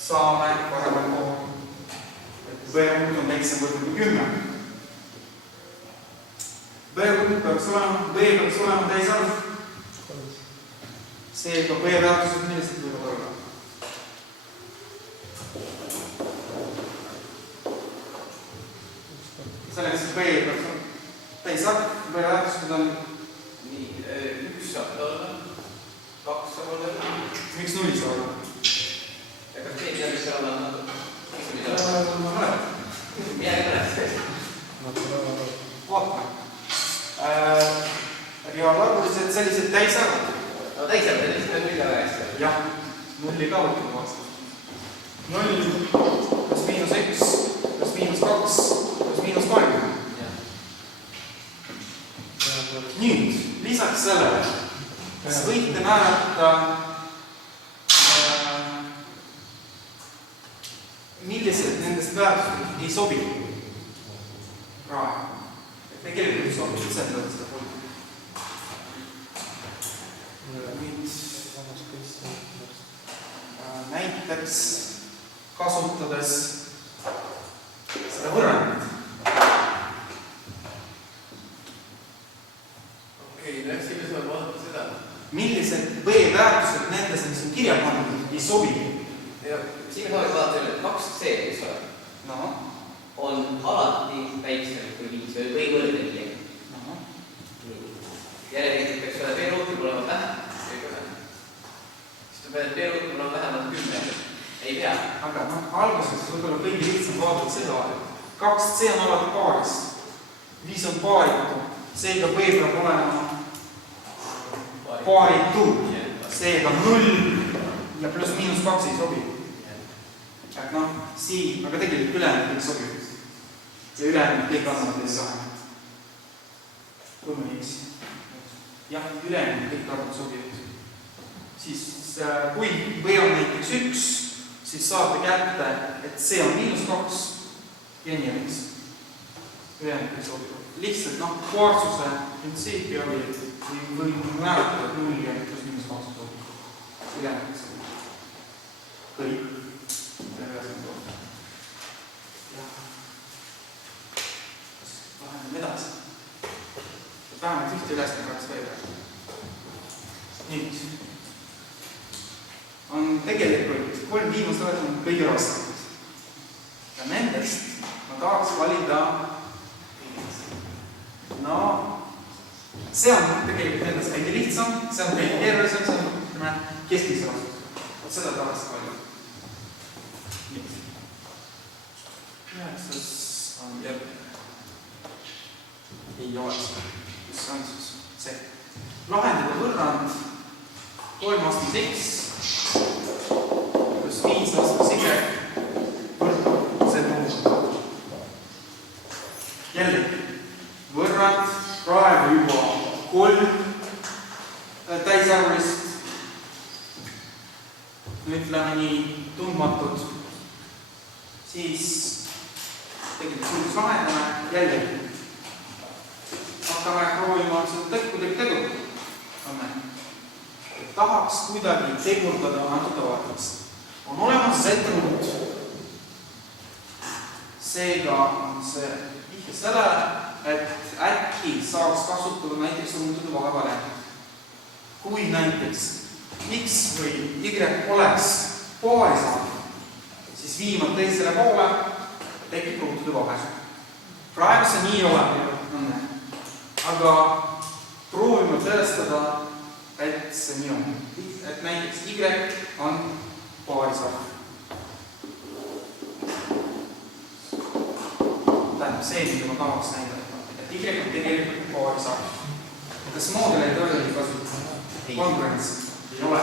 saame paremal kohal, et B-ruut on väiksem võrdne kui 10. B-ruut peaks olema täisarv. Seega B-väärtused millised võivad olla? Selleks, et B peaks olema täisarv, B-väärtused on nii, 1 saab olla, 2 saab olla. Miks 0 saab olla? Ja kas teie mida mis olla? Ma mõned. Midagi mõned. Vaatame. Reaalarvulised sellised täisarvad. No täisarvad, see on 0 väga hästi. Jah, 0 ka võtame vastu. 0 pluss miinus 1 pluss miinus 2 pluss miinus 20. Nüüd, lisaks sellele, kas võite määrata millised nendest väärtused ei sobi praegu? Tegelikult ei sobi, ütsendavad seda polnud. Näiteks kasutades seda võrrandit. Okei, siin me saame vaadata seda. Millised B-väärtused nendes, mis on kirja pandud, ei sobi? Ja siin me saame vaadata üle, 2C, mis ole, on alati väiksem kui 5 või võrdne millega. Järelikult peaks olla B-ruutil olema vähem. Siis ta peab B-ruutil olema vähemalt 10. Ei pea. Aga alguses võib-olla kõige lihtsam vaadata seda, et 2C on alati paaris. 5 on paaritu. Seega B peab olema paaritu. Seega 0 ja pluss miinus 2 ei sobi. Et siin, aga tegelikult ülejäänud kõik sobivad. Ja ülejäänud kõik annavad ei saa. Kui ma ei eksi. Jah, ülejäänud kõik arvad sobivad. Siis kui B on näiteks 1, siis saate kätte, et C on miinus 2 ja nii edasi. Ülejäänud kõik sobivad. Lihtsalt kvaarsuse printsiipi oli või määrata, et 0 ja pluss miinus 2 sobivad. Ülejäänud kõik sobivad. Kõik. Läheme edasi. Vähemalt ühte ülesanne oleks veel. Nüüd on tegelikult 3 viimast ülesannet kõige raskemad. Ja nendest ma tahaks valida. See on tegelikult nendest kõige lihtsam, see on kõige keerulisem, see on keskmise vastus. Seda tahaks valida. Üheksas on järgmine. Ei ole seda. Kus on siis see? Lahendada võrrand 3 aastas X pluss 5 aastas Y võrdub see muuta. Jällegi, võrrand praegu juba 3 täisarvulist, ütleme nii tundmatud, siis tegelikult lahendame jällegi. Hakkame proovima seda tegu. tahaks kuidagi tegurdada antud vaatust. On olemas Z-ruut. Seega on see vihje sellele, et äkki saaks kasutada näiteks ruutude vahevalemi. Kui näiteks X või Y oleks paarisarv, siis viimad teisele poole tekib ruutude vahe. Praegu see nii ei ole. Aga proovime tõestada, et see nii on. Et näiteks Y on paarisarv. Tähendab see, mida ma tahaks näidata. Et Y on tegelikult paarisarv. Kas moodel ei tõele kasutada? Konkurents ei ole.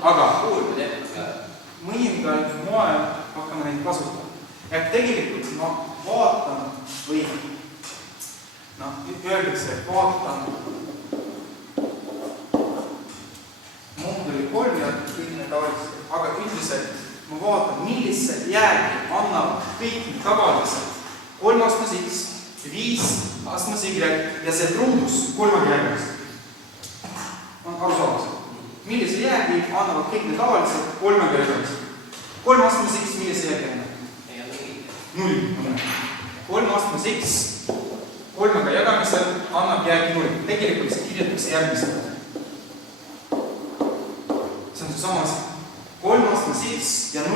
Aga mõningal moel hakkame neid kasutada. Et tegelikult ma vaatan või öeldakse, et vaatan mooduli kolmjad, kõik need tavalised, aga üldiselt ma vaatan, millised jäägi annab kõik tavaliselt 3 astmes X, 5 astmes Y ja see truudus 3 jäägast. On arusaavas. Millise jäägi annavad kõik need tavaliselt 3 jäägast. 3 astmes X, millise jäägi annab? 0. 3 astmes X 3 jagamisel annab jäägi 0. Tegelikult see kirjutatakse järgmisel. See on see sama asi. 3 astmes X ja 0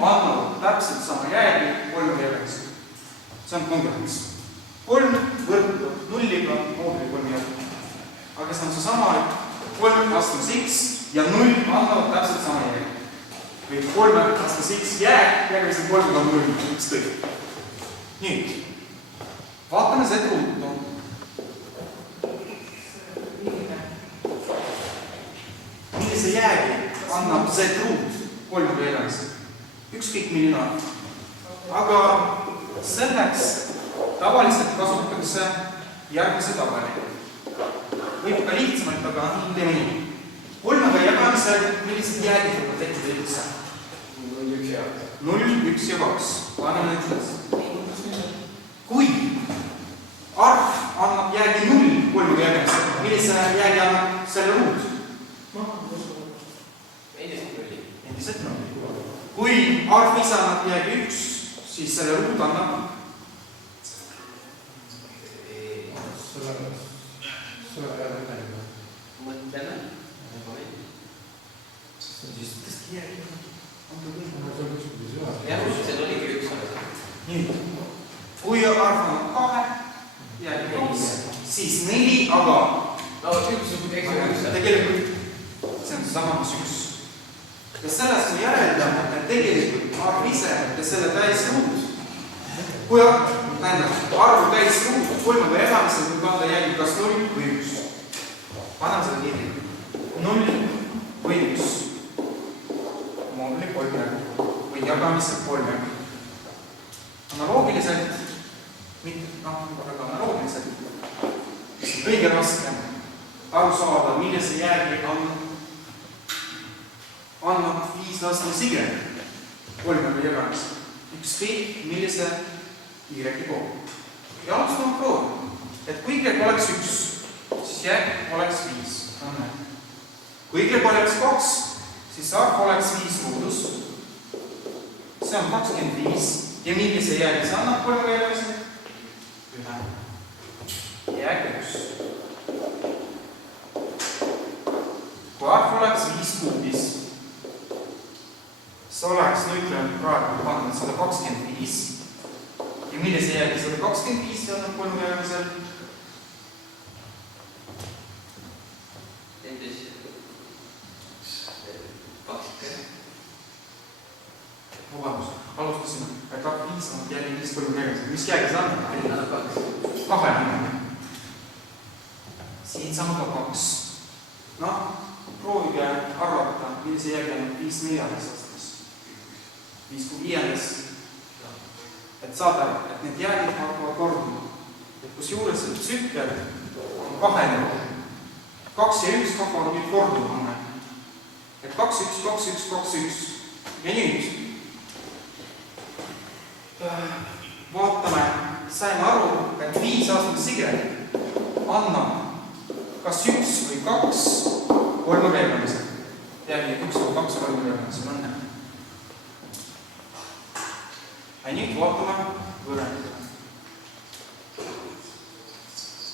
annavad täpselt sama jäägi 3 jagamisel. See on konkurents. 3 võrdub 0-ga mooduli 3 jäägi. Aga see on see sama, et 3 astmes X ja 0 annavad täpselt sama jäägi. Või 3 astmes X jääg, järgmisel 3 on 0, ükskõik. Nüüd, vaatame Z-ruutu. Millise jäägi annab Z-ruut 3 jäägamisel? Ükskõik milline on. Aga selleks tavaliselt kasutatakse järgmise tabeli. Võib ka lihtsamalt, aga teeme nii. 3 jagamisel millised jäägid võivad tekkida üldse? 0, 1 ja 2. Paneme ütles. Kui arv annab jäägi 0 3 jagamisel, millise jäägi annab selle ruut? Endiselt 0. Kui arv ise annab jäägi 1, siis selle ruut annab mõtleme. Jah, see oligi 1. Nüüd, kui arv annab 2, jäägi 2, siis 4, aga tegelikult see on sama mis 1. Ja sellest me järeldame, et tegelikult arv ise ja selle täisruut, kui arvu täisruut 3 jagamisel võib anda jäägi kas 0 või 1. Paneme seda kirja. 0 või 1. Mooduli 3 või jagamisel 3. Analoogiliselt, aga analoogiliselt, kõige raskem aru saada, millise jäägi annab 5 astmes Y 3 jagamisel. Ükskõik millise Y-i pool. Ja alustame proovi, et kui Y oleks 1, siis jääg oleks 5. Kui Y oleks 2, siis arv oleks 5 ruudus. See on 25. Ja millise jäägi see annab 3 jagamisel? 1. Jääg 1. Kui arv oleks 5 kuubis, see oleks, ütleme praegu pannud 125. Ja millise jäägi 125 annab 3 jagamisel? Vabandust, alustasime, et arv 5 annab jäägi 5 3 jagamisel. Mis jäägi see annab? 2 nimel. Siin saab ka 2. Proovige arvata, millise jäägi annab 5 4. 5 kui 5. Et saada, et need jäägid hakkavad korduma. Et kus juures see tsükkel on 2. 2 ja 1 hakkavad nüüd korduma. Et 2, 1, 2, 1, 2, 1. Ja nüüd vaatame, saime aru, et 5 astmes Y annab kas 1 või 2 kolmveerandusel. Teagi, 1 või 2 kolmveerandusel on näha. Ja nüüd vaatame võrrandusele.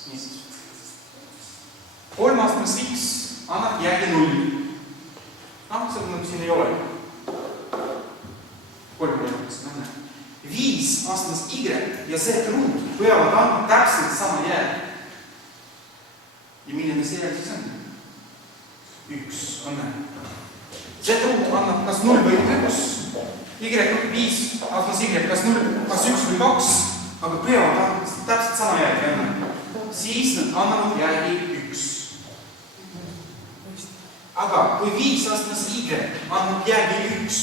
Nii. Kolmastmes X annab jäägi 0. Seda nagu siin ei ole. Kolmveerandusel on näha. 5 astmes Y ja Z ruut peavad andma täpselt sama jäägi. Ja milline see jääg siis on? 1 on näha. Z ruut annab kas 0 või 1, Y5 astmes Y kas 0, kas 1 või 2, aga peavad andma täpselt sama jäägi enne. Siis nad annavad jäägi 1. Aga kui 5 astmes Y annab jäägi 1,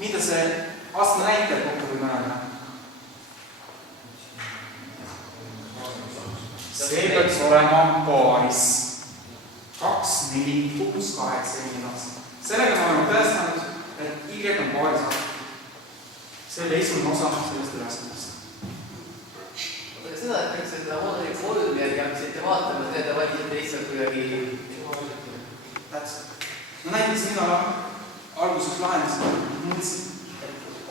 mida see astme näitaja kokku võib näha? See peaks olema paaris. 2, 4, 6, 8 ja nii edasi. Sellega me oleme tõestanud, et Y on paaris aastat. See oli esimene osa sellest ülesandest. Aga seda, et peaks seda mooduli 3 järgi hakkasite vaatama, seda valisite lihtsalt kuidagi... Täpselt. No näiteks mina alguses lahendasin, mõtlesin,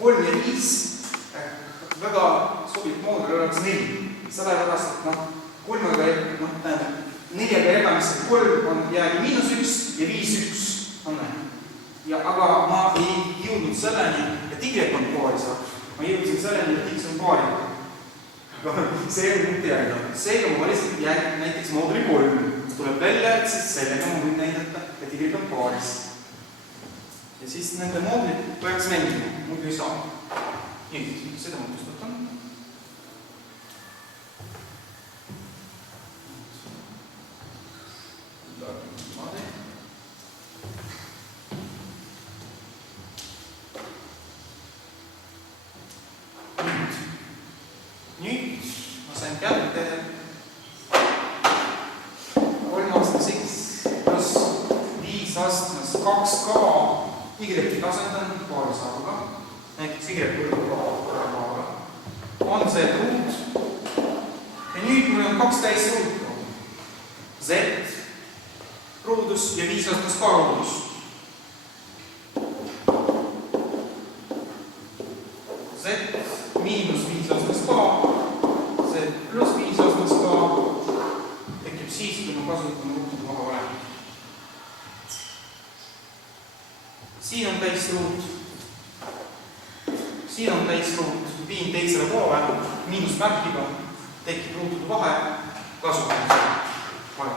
3 ja 5 väga sobib moodul oleks 4. Sellepärast, et 4-ga jagamisse 3 on jäägi -1 ja 5, 1 on näha. Aga ma ei jõudnud selleni, et Y on paaris. Ma jõudsin selleni, et X on paari. See ei olnud jääga. Seega ma valisin jäägi näiteks mooduli 3. Tuleb välja, et siis sellega ma võin näidata, et Y on paaris. Ja siis nende moodulid peaks mängima, muidu ei saa. Nüüd, seda ma kustutan. Nüüd ma sain kätte 3 astmes X pluss 5 astmes 2K Y-i tasendan paaris arvuga. Näiteks Y-ga on see ruut. Ja nüüd mul on 2 täisruutu. Z ruudus ja 5 astmes K ruudus. Z miinus 5 astmes K, Z pluss 5 astmes K tekib siis, kui ma kasutan ruutude vahevalemi. Siin on täisruut, siin on täisruut, viin teisele poole, miinusmärkiga tekib ruutude vahe, kasutamise vahe.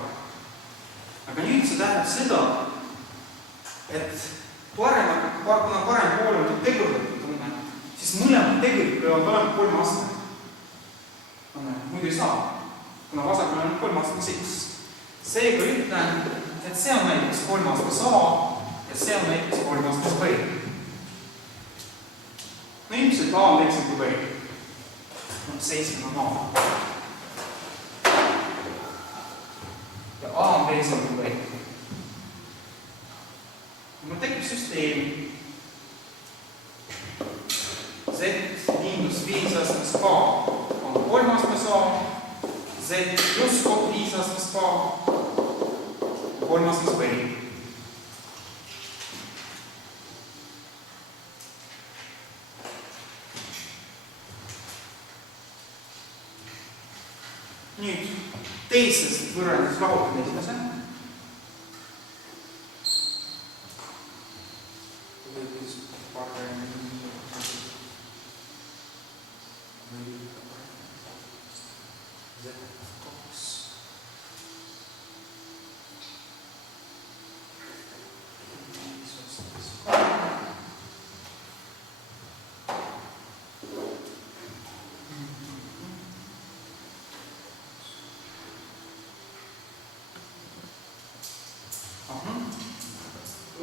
Aga nüüd see tähendab seda, et kuna parem pool on tegurdatud, siis mõlemad tegurid peavad olema 3 astmed. Muidu ei saa, kuna vasakul on 3 astmes X. Seega ütlen, et see on näiteks 3 astmes A ja see on näiteks 3 astmes B. No ilmselt A on väiksem kui B. 7 on A. Ja A on väiksem kui B. Mul tekib süsteem Z miinus 5 astmes K on 3 astmes A, Z pluss 5 astmes K on 3 astmes B. Nüüd teisest võrreldes lahutame esimese.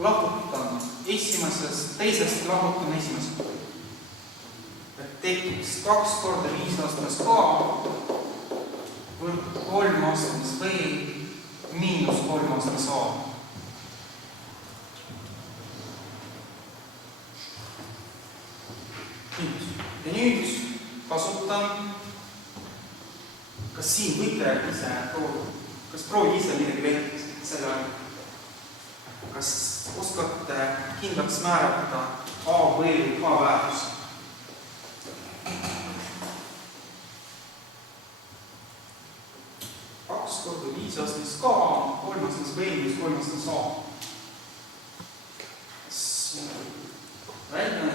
Lahutan esimesest, teisest lahutan esimesest. Et tekiks 2 korda 5 astmes K võrd 3 astmes B miinus 3 astmes A. Ja nüüd kasutan, kas siin võite ise proovida, kas proovi ise midagi veel selle ajal? Kas oskate kindlaks määrata A või K väärtus? Kaks korda 5 astmes K, 3 astmes B pluss 3 astmes A. Kas välja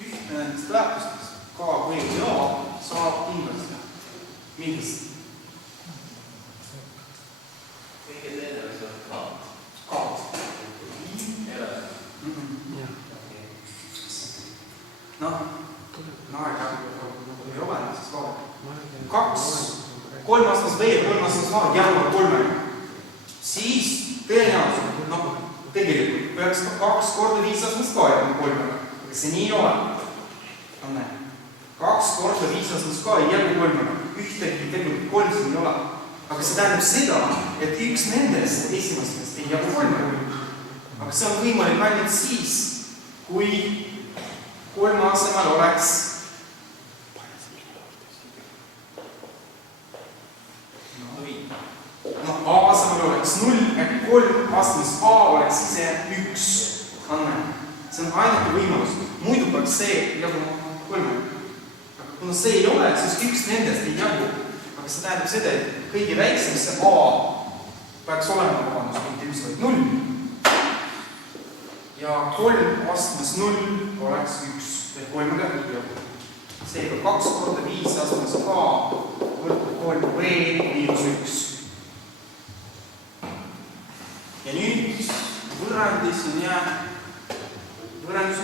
ühtne nendest väärtustest K või A saab kindlasti? Millist? kõige tõenäoliselt on kaart. Kaart. Noh, aega ei ole, siis vaadake. 3 aastas B, 3 aastas A, järgmine 3. Siis tõenäoliselt, tegelikult peaks 2 korda 5 aastas ka järgmine 3. Aga see nii ei ole. 2 korda 5 aastas ka ei järgmine 3. Ühtegi tegelikult 3 siin ei ole. Aga see tähendab seda, et üks nendest esimestest ei jagu 3. Aga see on võimalik ainult siis, kui 3 asemel oleks A asemel oleks 0, äkki 3 astmes A oleks ise 1. Anne, see on ainuke võimalus. Muidu peaks see jaguma 3. Aga kuna see ei ole, siis üks nendest ei jagu. Aga see tähendab seda, et kõige väiksem see A peaks olema vabandus, mitte 1, vaid 0. Ja 3 astmes 0 oleks 1. Ehk 3 ei jagu. Seega 2 korda 5 astmes A võrdub 3B miinus 1. Ja nüüd võrrandis on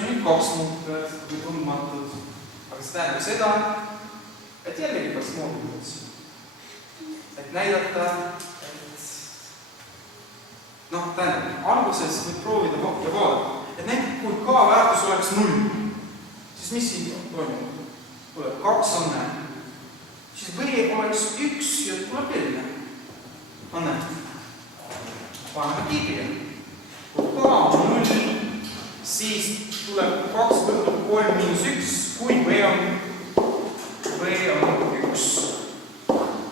nüüd 2 muutujat või tundmatud. Aga see tähendab seda, et jällegi peaks moodulid. Et näidata, et tähendab, alguses võib proovida ja vaadata. Et näiteks, kui K väärtus oleks 0, siis mis siin toimub? Tuleb 2 Anne. Siis B oleks 1 ja tuleb jälle. Anne. Paneme kirja. Kui K on 0, siis tuleb 2 võrdub 3 miinus 1, kui B on 1.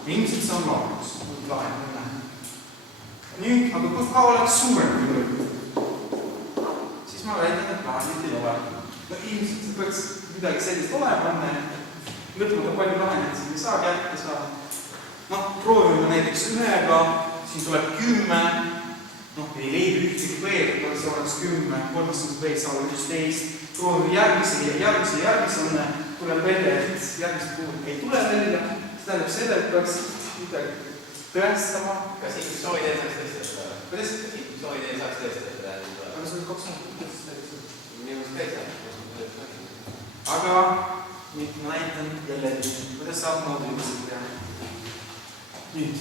Ilmselt see on lahendus. Nüüd, aga kui K oleks suurem kui 0, siis ma väidan, et lahendit ei ole. Ilmselt see peaks midagi sellist olema, lõpmata palju lahendit siin ei saa kätte saada. Proovime näiteks 1-ga, siin tuleb 10, ei leidu ühtegi B, see oleks 10, 3 B saa olla 11, proovime järgmise, tuleb välja, et järgmise puhul ei tule välja, see tähendab seda, et peaks midagi tõestama. Kas intuitsiooni saaks tõestada? Kuidas? Intuitsiooni saaks tõestada? Aga see oli 2 minutit. Minu meelest käisa. Aga nüüd ma näitan jällegi, kuidas saab moodulisi teha. Nüüd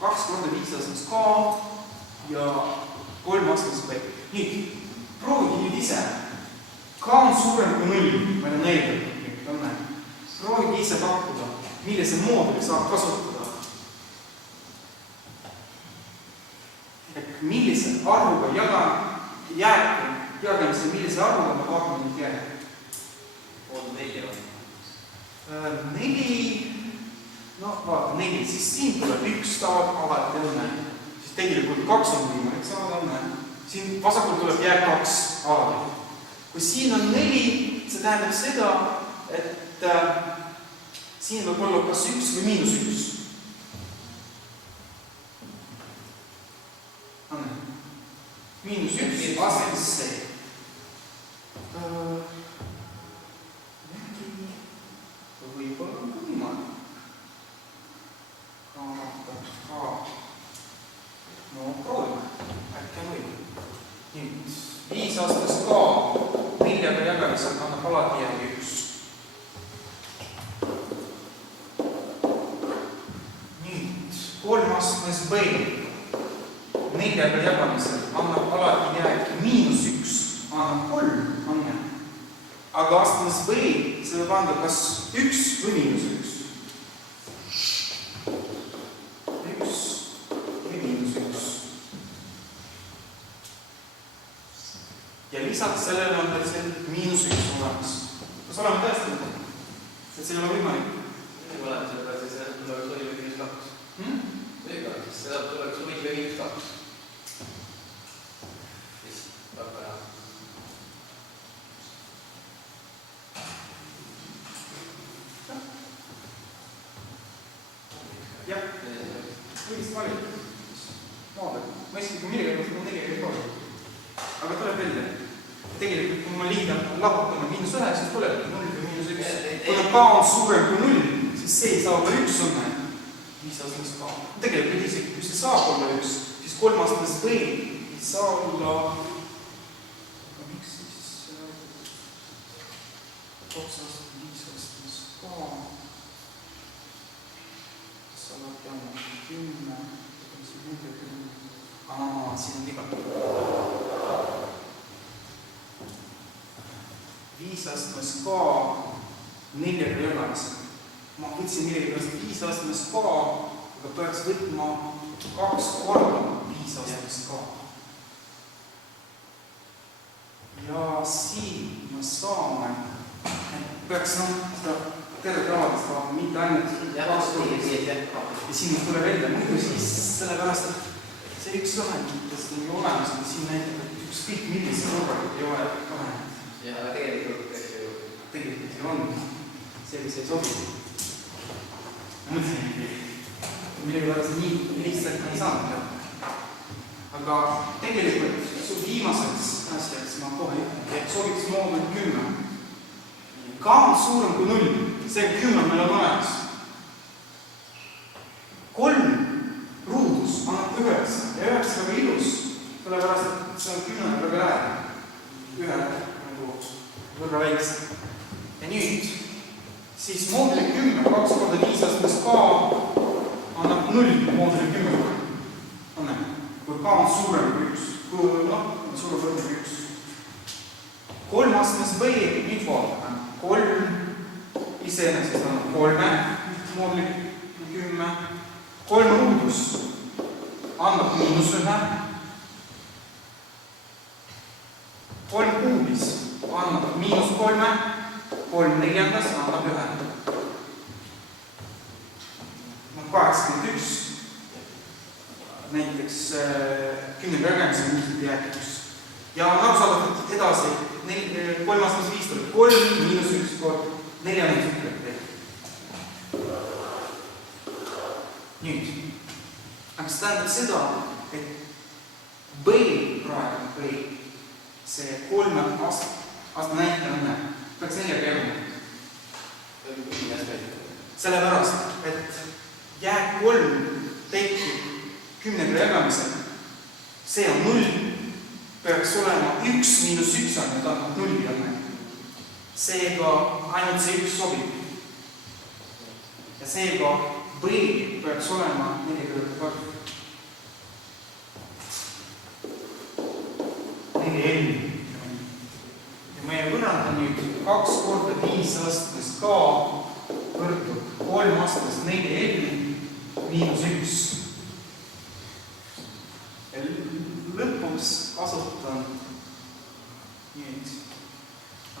2 korda 5 astmes K ja 3 astmes B. Nüüd, proovige nüüd ise. K on suurem kui 0, meil on eeldatud. Proovige ise pakkuda, millise mooduli saab kasutada. Millise arvuga jagamise, millise arvuga ma vaatan nüüd jääb? On 4 või? 4, vaata 4, siis siin tuleb 1 taad alati õnne. Siis tegelikult 2 on võimalik saada õnne. Siin vasakul tuleb jääb 2 alati. Kui siin on 4, see tähendab seda, et siin võib olla kas 1 või miinus 1. Miinus 1 astmes C. Võib-olla on võimalik. Proovime. Äkki on võimalik. Nüüd 5 astmes K 4-ga jagamisel annab alati järgi 1. Nüüd 3 astmes B 4-ga jagamisel annab alati järgi miinus 1, annab 3, Anne. Aga astmes B see võib anda kas 1 või miinus 1. 1 või miinus 1. Ja lisaks sellele on meil see miinus 1 olemas. Kas oleme tõestanud, et see ei ole võimalik? Ei ole, sellepärast, et see tuleb oli miinus 2. Ega, seda väga hea. jah, õigesti valid. Mõistlik, millega mul 4 ei ole. Aga tuleb välja. Tegelikult, kui ma liidan lahutama -1, siis tuleb 0 või -1. Kuna K on suurem kui 0, siis see ei saa olla 1 õnne. 5 astmes K. Tegelikult isegi, kui see saab olla 1, siis 3 astmes V ei saa olla... Aga miks siis 2 astmes, 5 astmes K? Kas sa oled teadnud 10? Siin on viga. 5 astmes K 4-ga jagamise. Ma võtsin millega pärast 5 astmes K, aga peaks võtma 2 korda 5 astmes K. Ja siin me saame, peaks seda terve raadist vaatama, mitte ainult ja siin tuleb välja, muidu siis sellepärast, et see üks lahenditest on ju olemas, aga siin näitab, et ükskõik millist numbrit ei ole lahendit. Ja, aga tegelikult ju on. Sellised sobid. Ma mõtlesin, millega pärast nii lihtsalt ei saanud teha. Aga tegelikult su viimaseks asjaks ma kohe ütlen, sobiks moodul 10. K on suurem kui 0, see 10 meil on olemas. 3 ruudus annab 9 ja 9 väga ilus, sellepärast, et see on 10 väga lähedal. 1 nagu võrra väiksem. Ja nüüd, siis mooduli 10, 2 korda 5 astmes K annab 0 mooduli 10. Anne, kui K on suurem kui 1, kui suurem võrra kui 1. 3 astmes V, nüüd vaatame. 3 iseenesest annab 3 mooduli 10. 3 ruudus annab -1. 3 kuubis annab -3. 3 neljandas annab 1. 81. Näiteks 10 jagamise on jäetus. Ja on arusaadav, et edasi 3 astmes 5 tuleb 3 -1 kord 4 tsüklit. Nüüd, aga see tähendab seda, et B praegu B, see 3 aasta näite õnne, peaks 4 jagama. Sellepärast, et jääb 3 tekib 10 jagamisel, see on 0, peaks olema 1 miinus 1 on nüüd andnud 0 õnne. Seega ainult see 1 sobib. Ja seega B peaks olema 4 kõrgelt 4 L. Ja meie võrrand on nüüd 2 korda 5 astmes K võrdub 3 astmes 4 L miinus 1. Ja lõpuks kasutan nüüd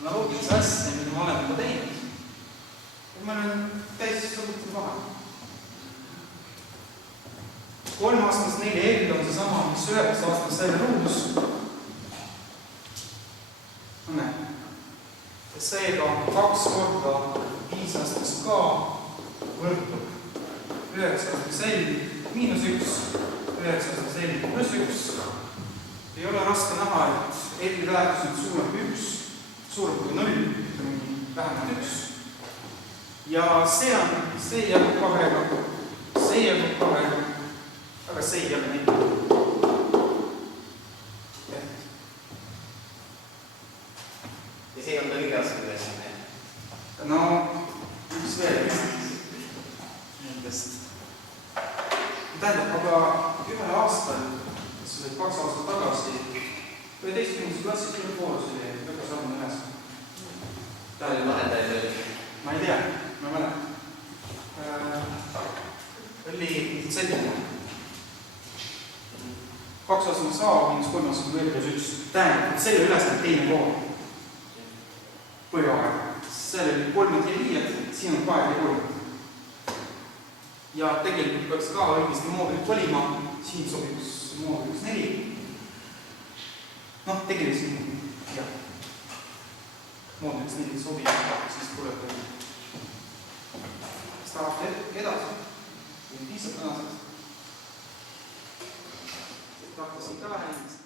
analoogilise asja, mida ma olen juba teinud. Ja ma olen täiesti sobutanud vahe. 3 astmes 4 L on see sama, mis 9 astmes selle ruudus. Õnne. Ja seega 2 korda 5 astmes K võrdub 9 astmes L miinus 1, 9 astmes L pluss 1. Ei ole raske näha, et L väärtus on suurem kui 1, suurem kui 0, vähemalt 1. Ja see jääb 2-ga, see jääb 2-ga, aga see jääb 4. Ja see on ta kõige raskem ülesanne. No, üks veel nendest. Tähendab, aga ühel aastal, kas oli 2 aastat tagasi, 11. klassis kõrgkoolis oli väga sarnane ülesanne. Ta oli vahendaja oli. Ma ei tea, ma ei mäleta. Oli selline. 2 astmes A miinus 3 astmes V plus 1. Tähendab, et selle ülesanne teine pool. Põhjaaeg. Seal oli 3 ja 5, siin on 2 ja 3. Ja tegelikult peaks ka õigesti moodulit valima, siin sobiks mooduliks 4. noh, tegelikult siin, jah, moodniks nii sobi, siis tuleb kas tahate edasi või piisab tänaseks. Tahate siin ka vähe inimest.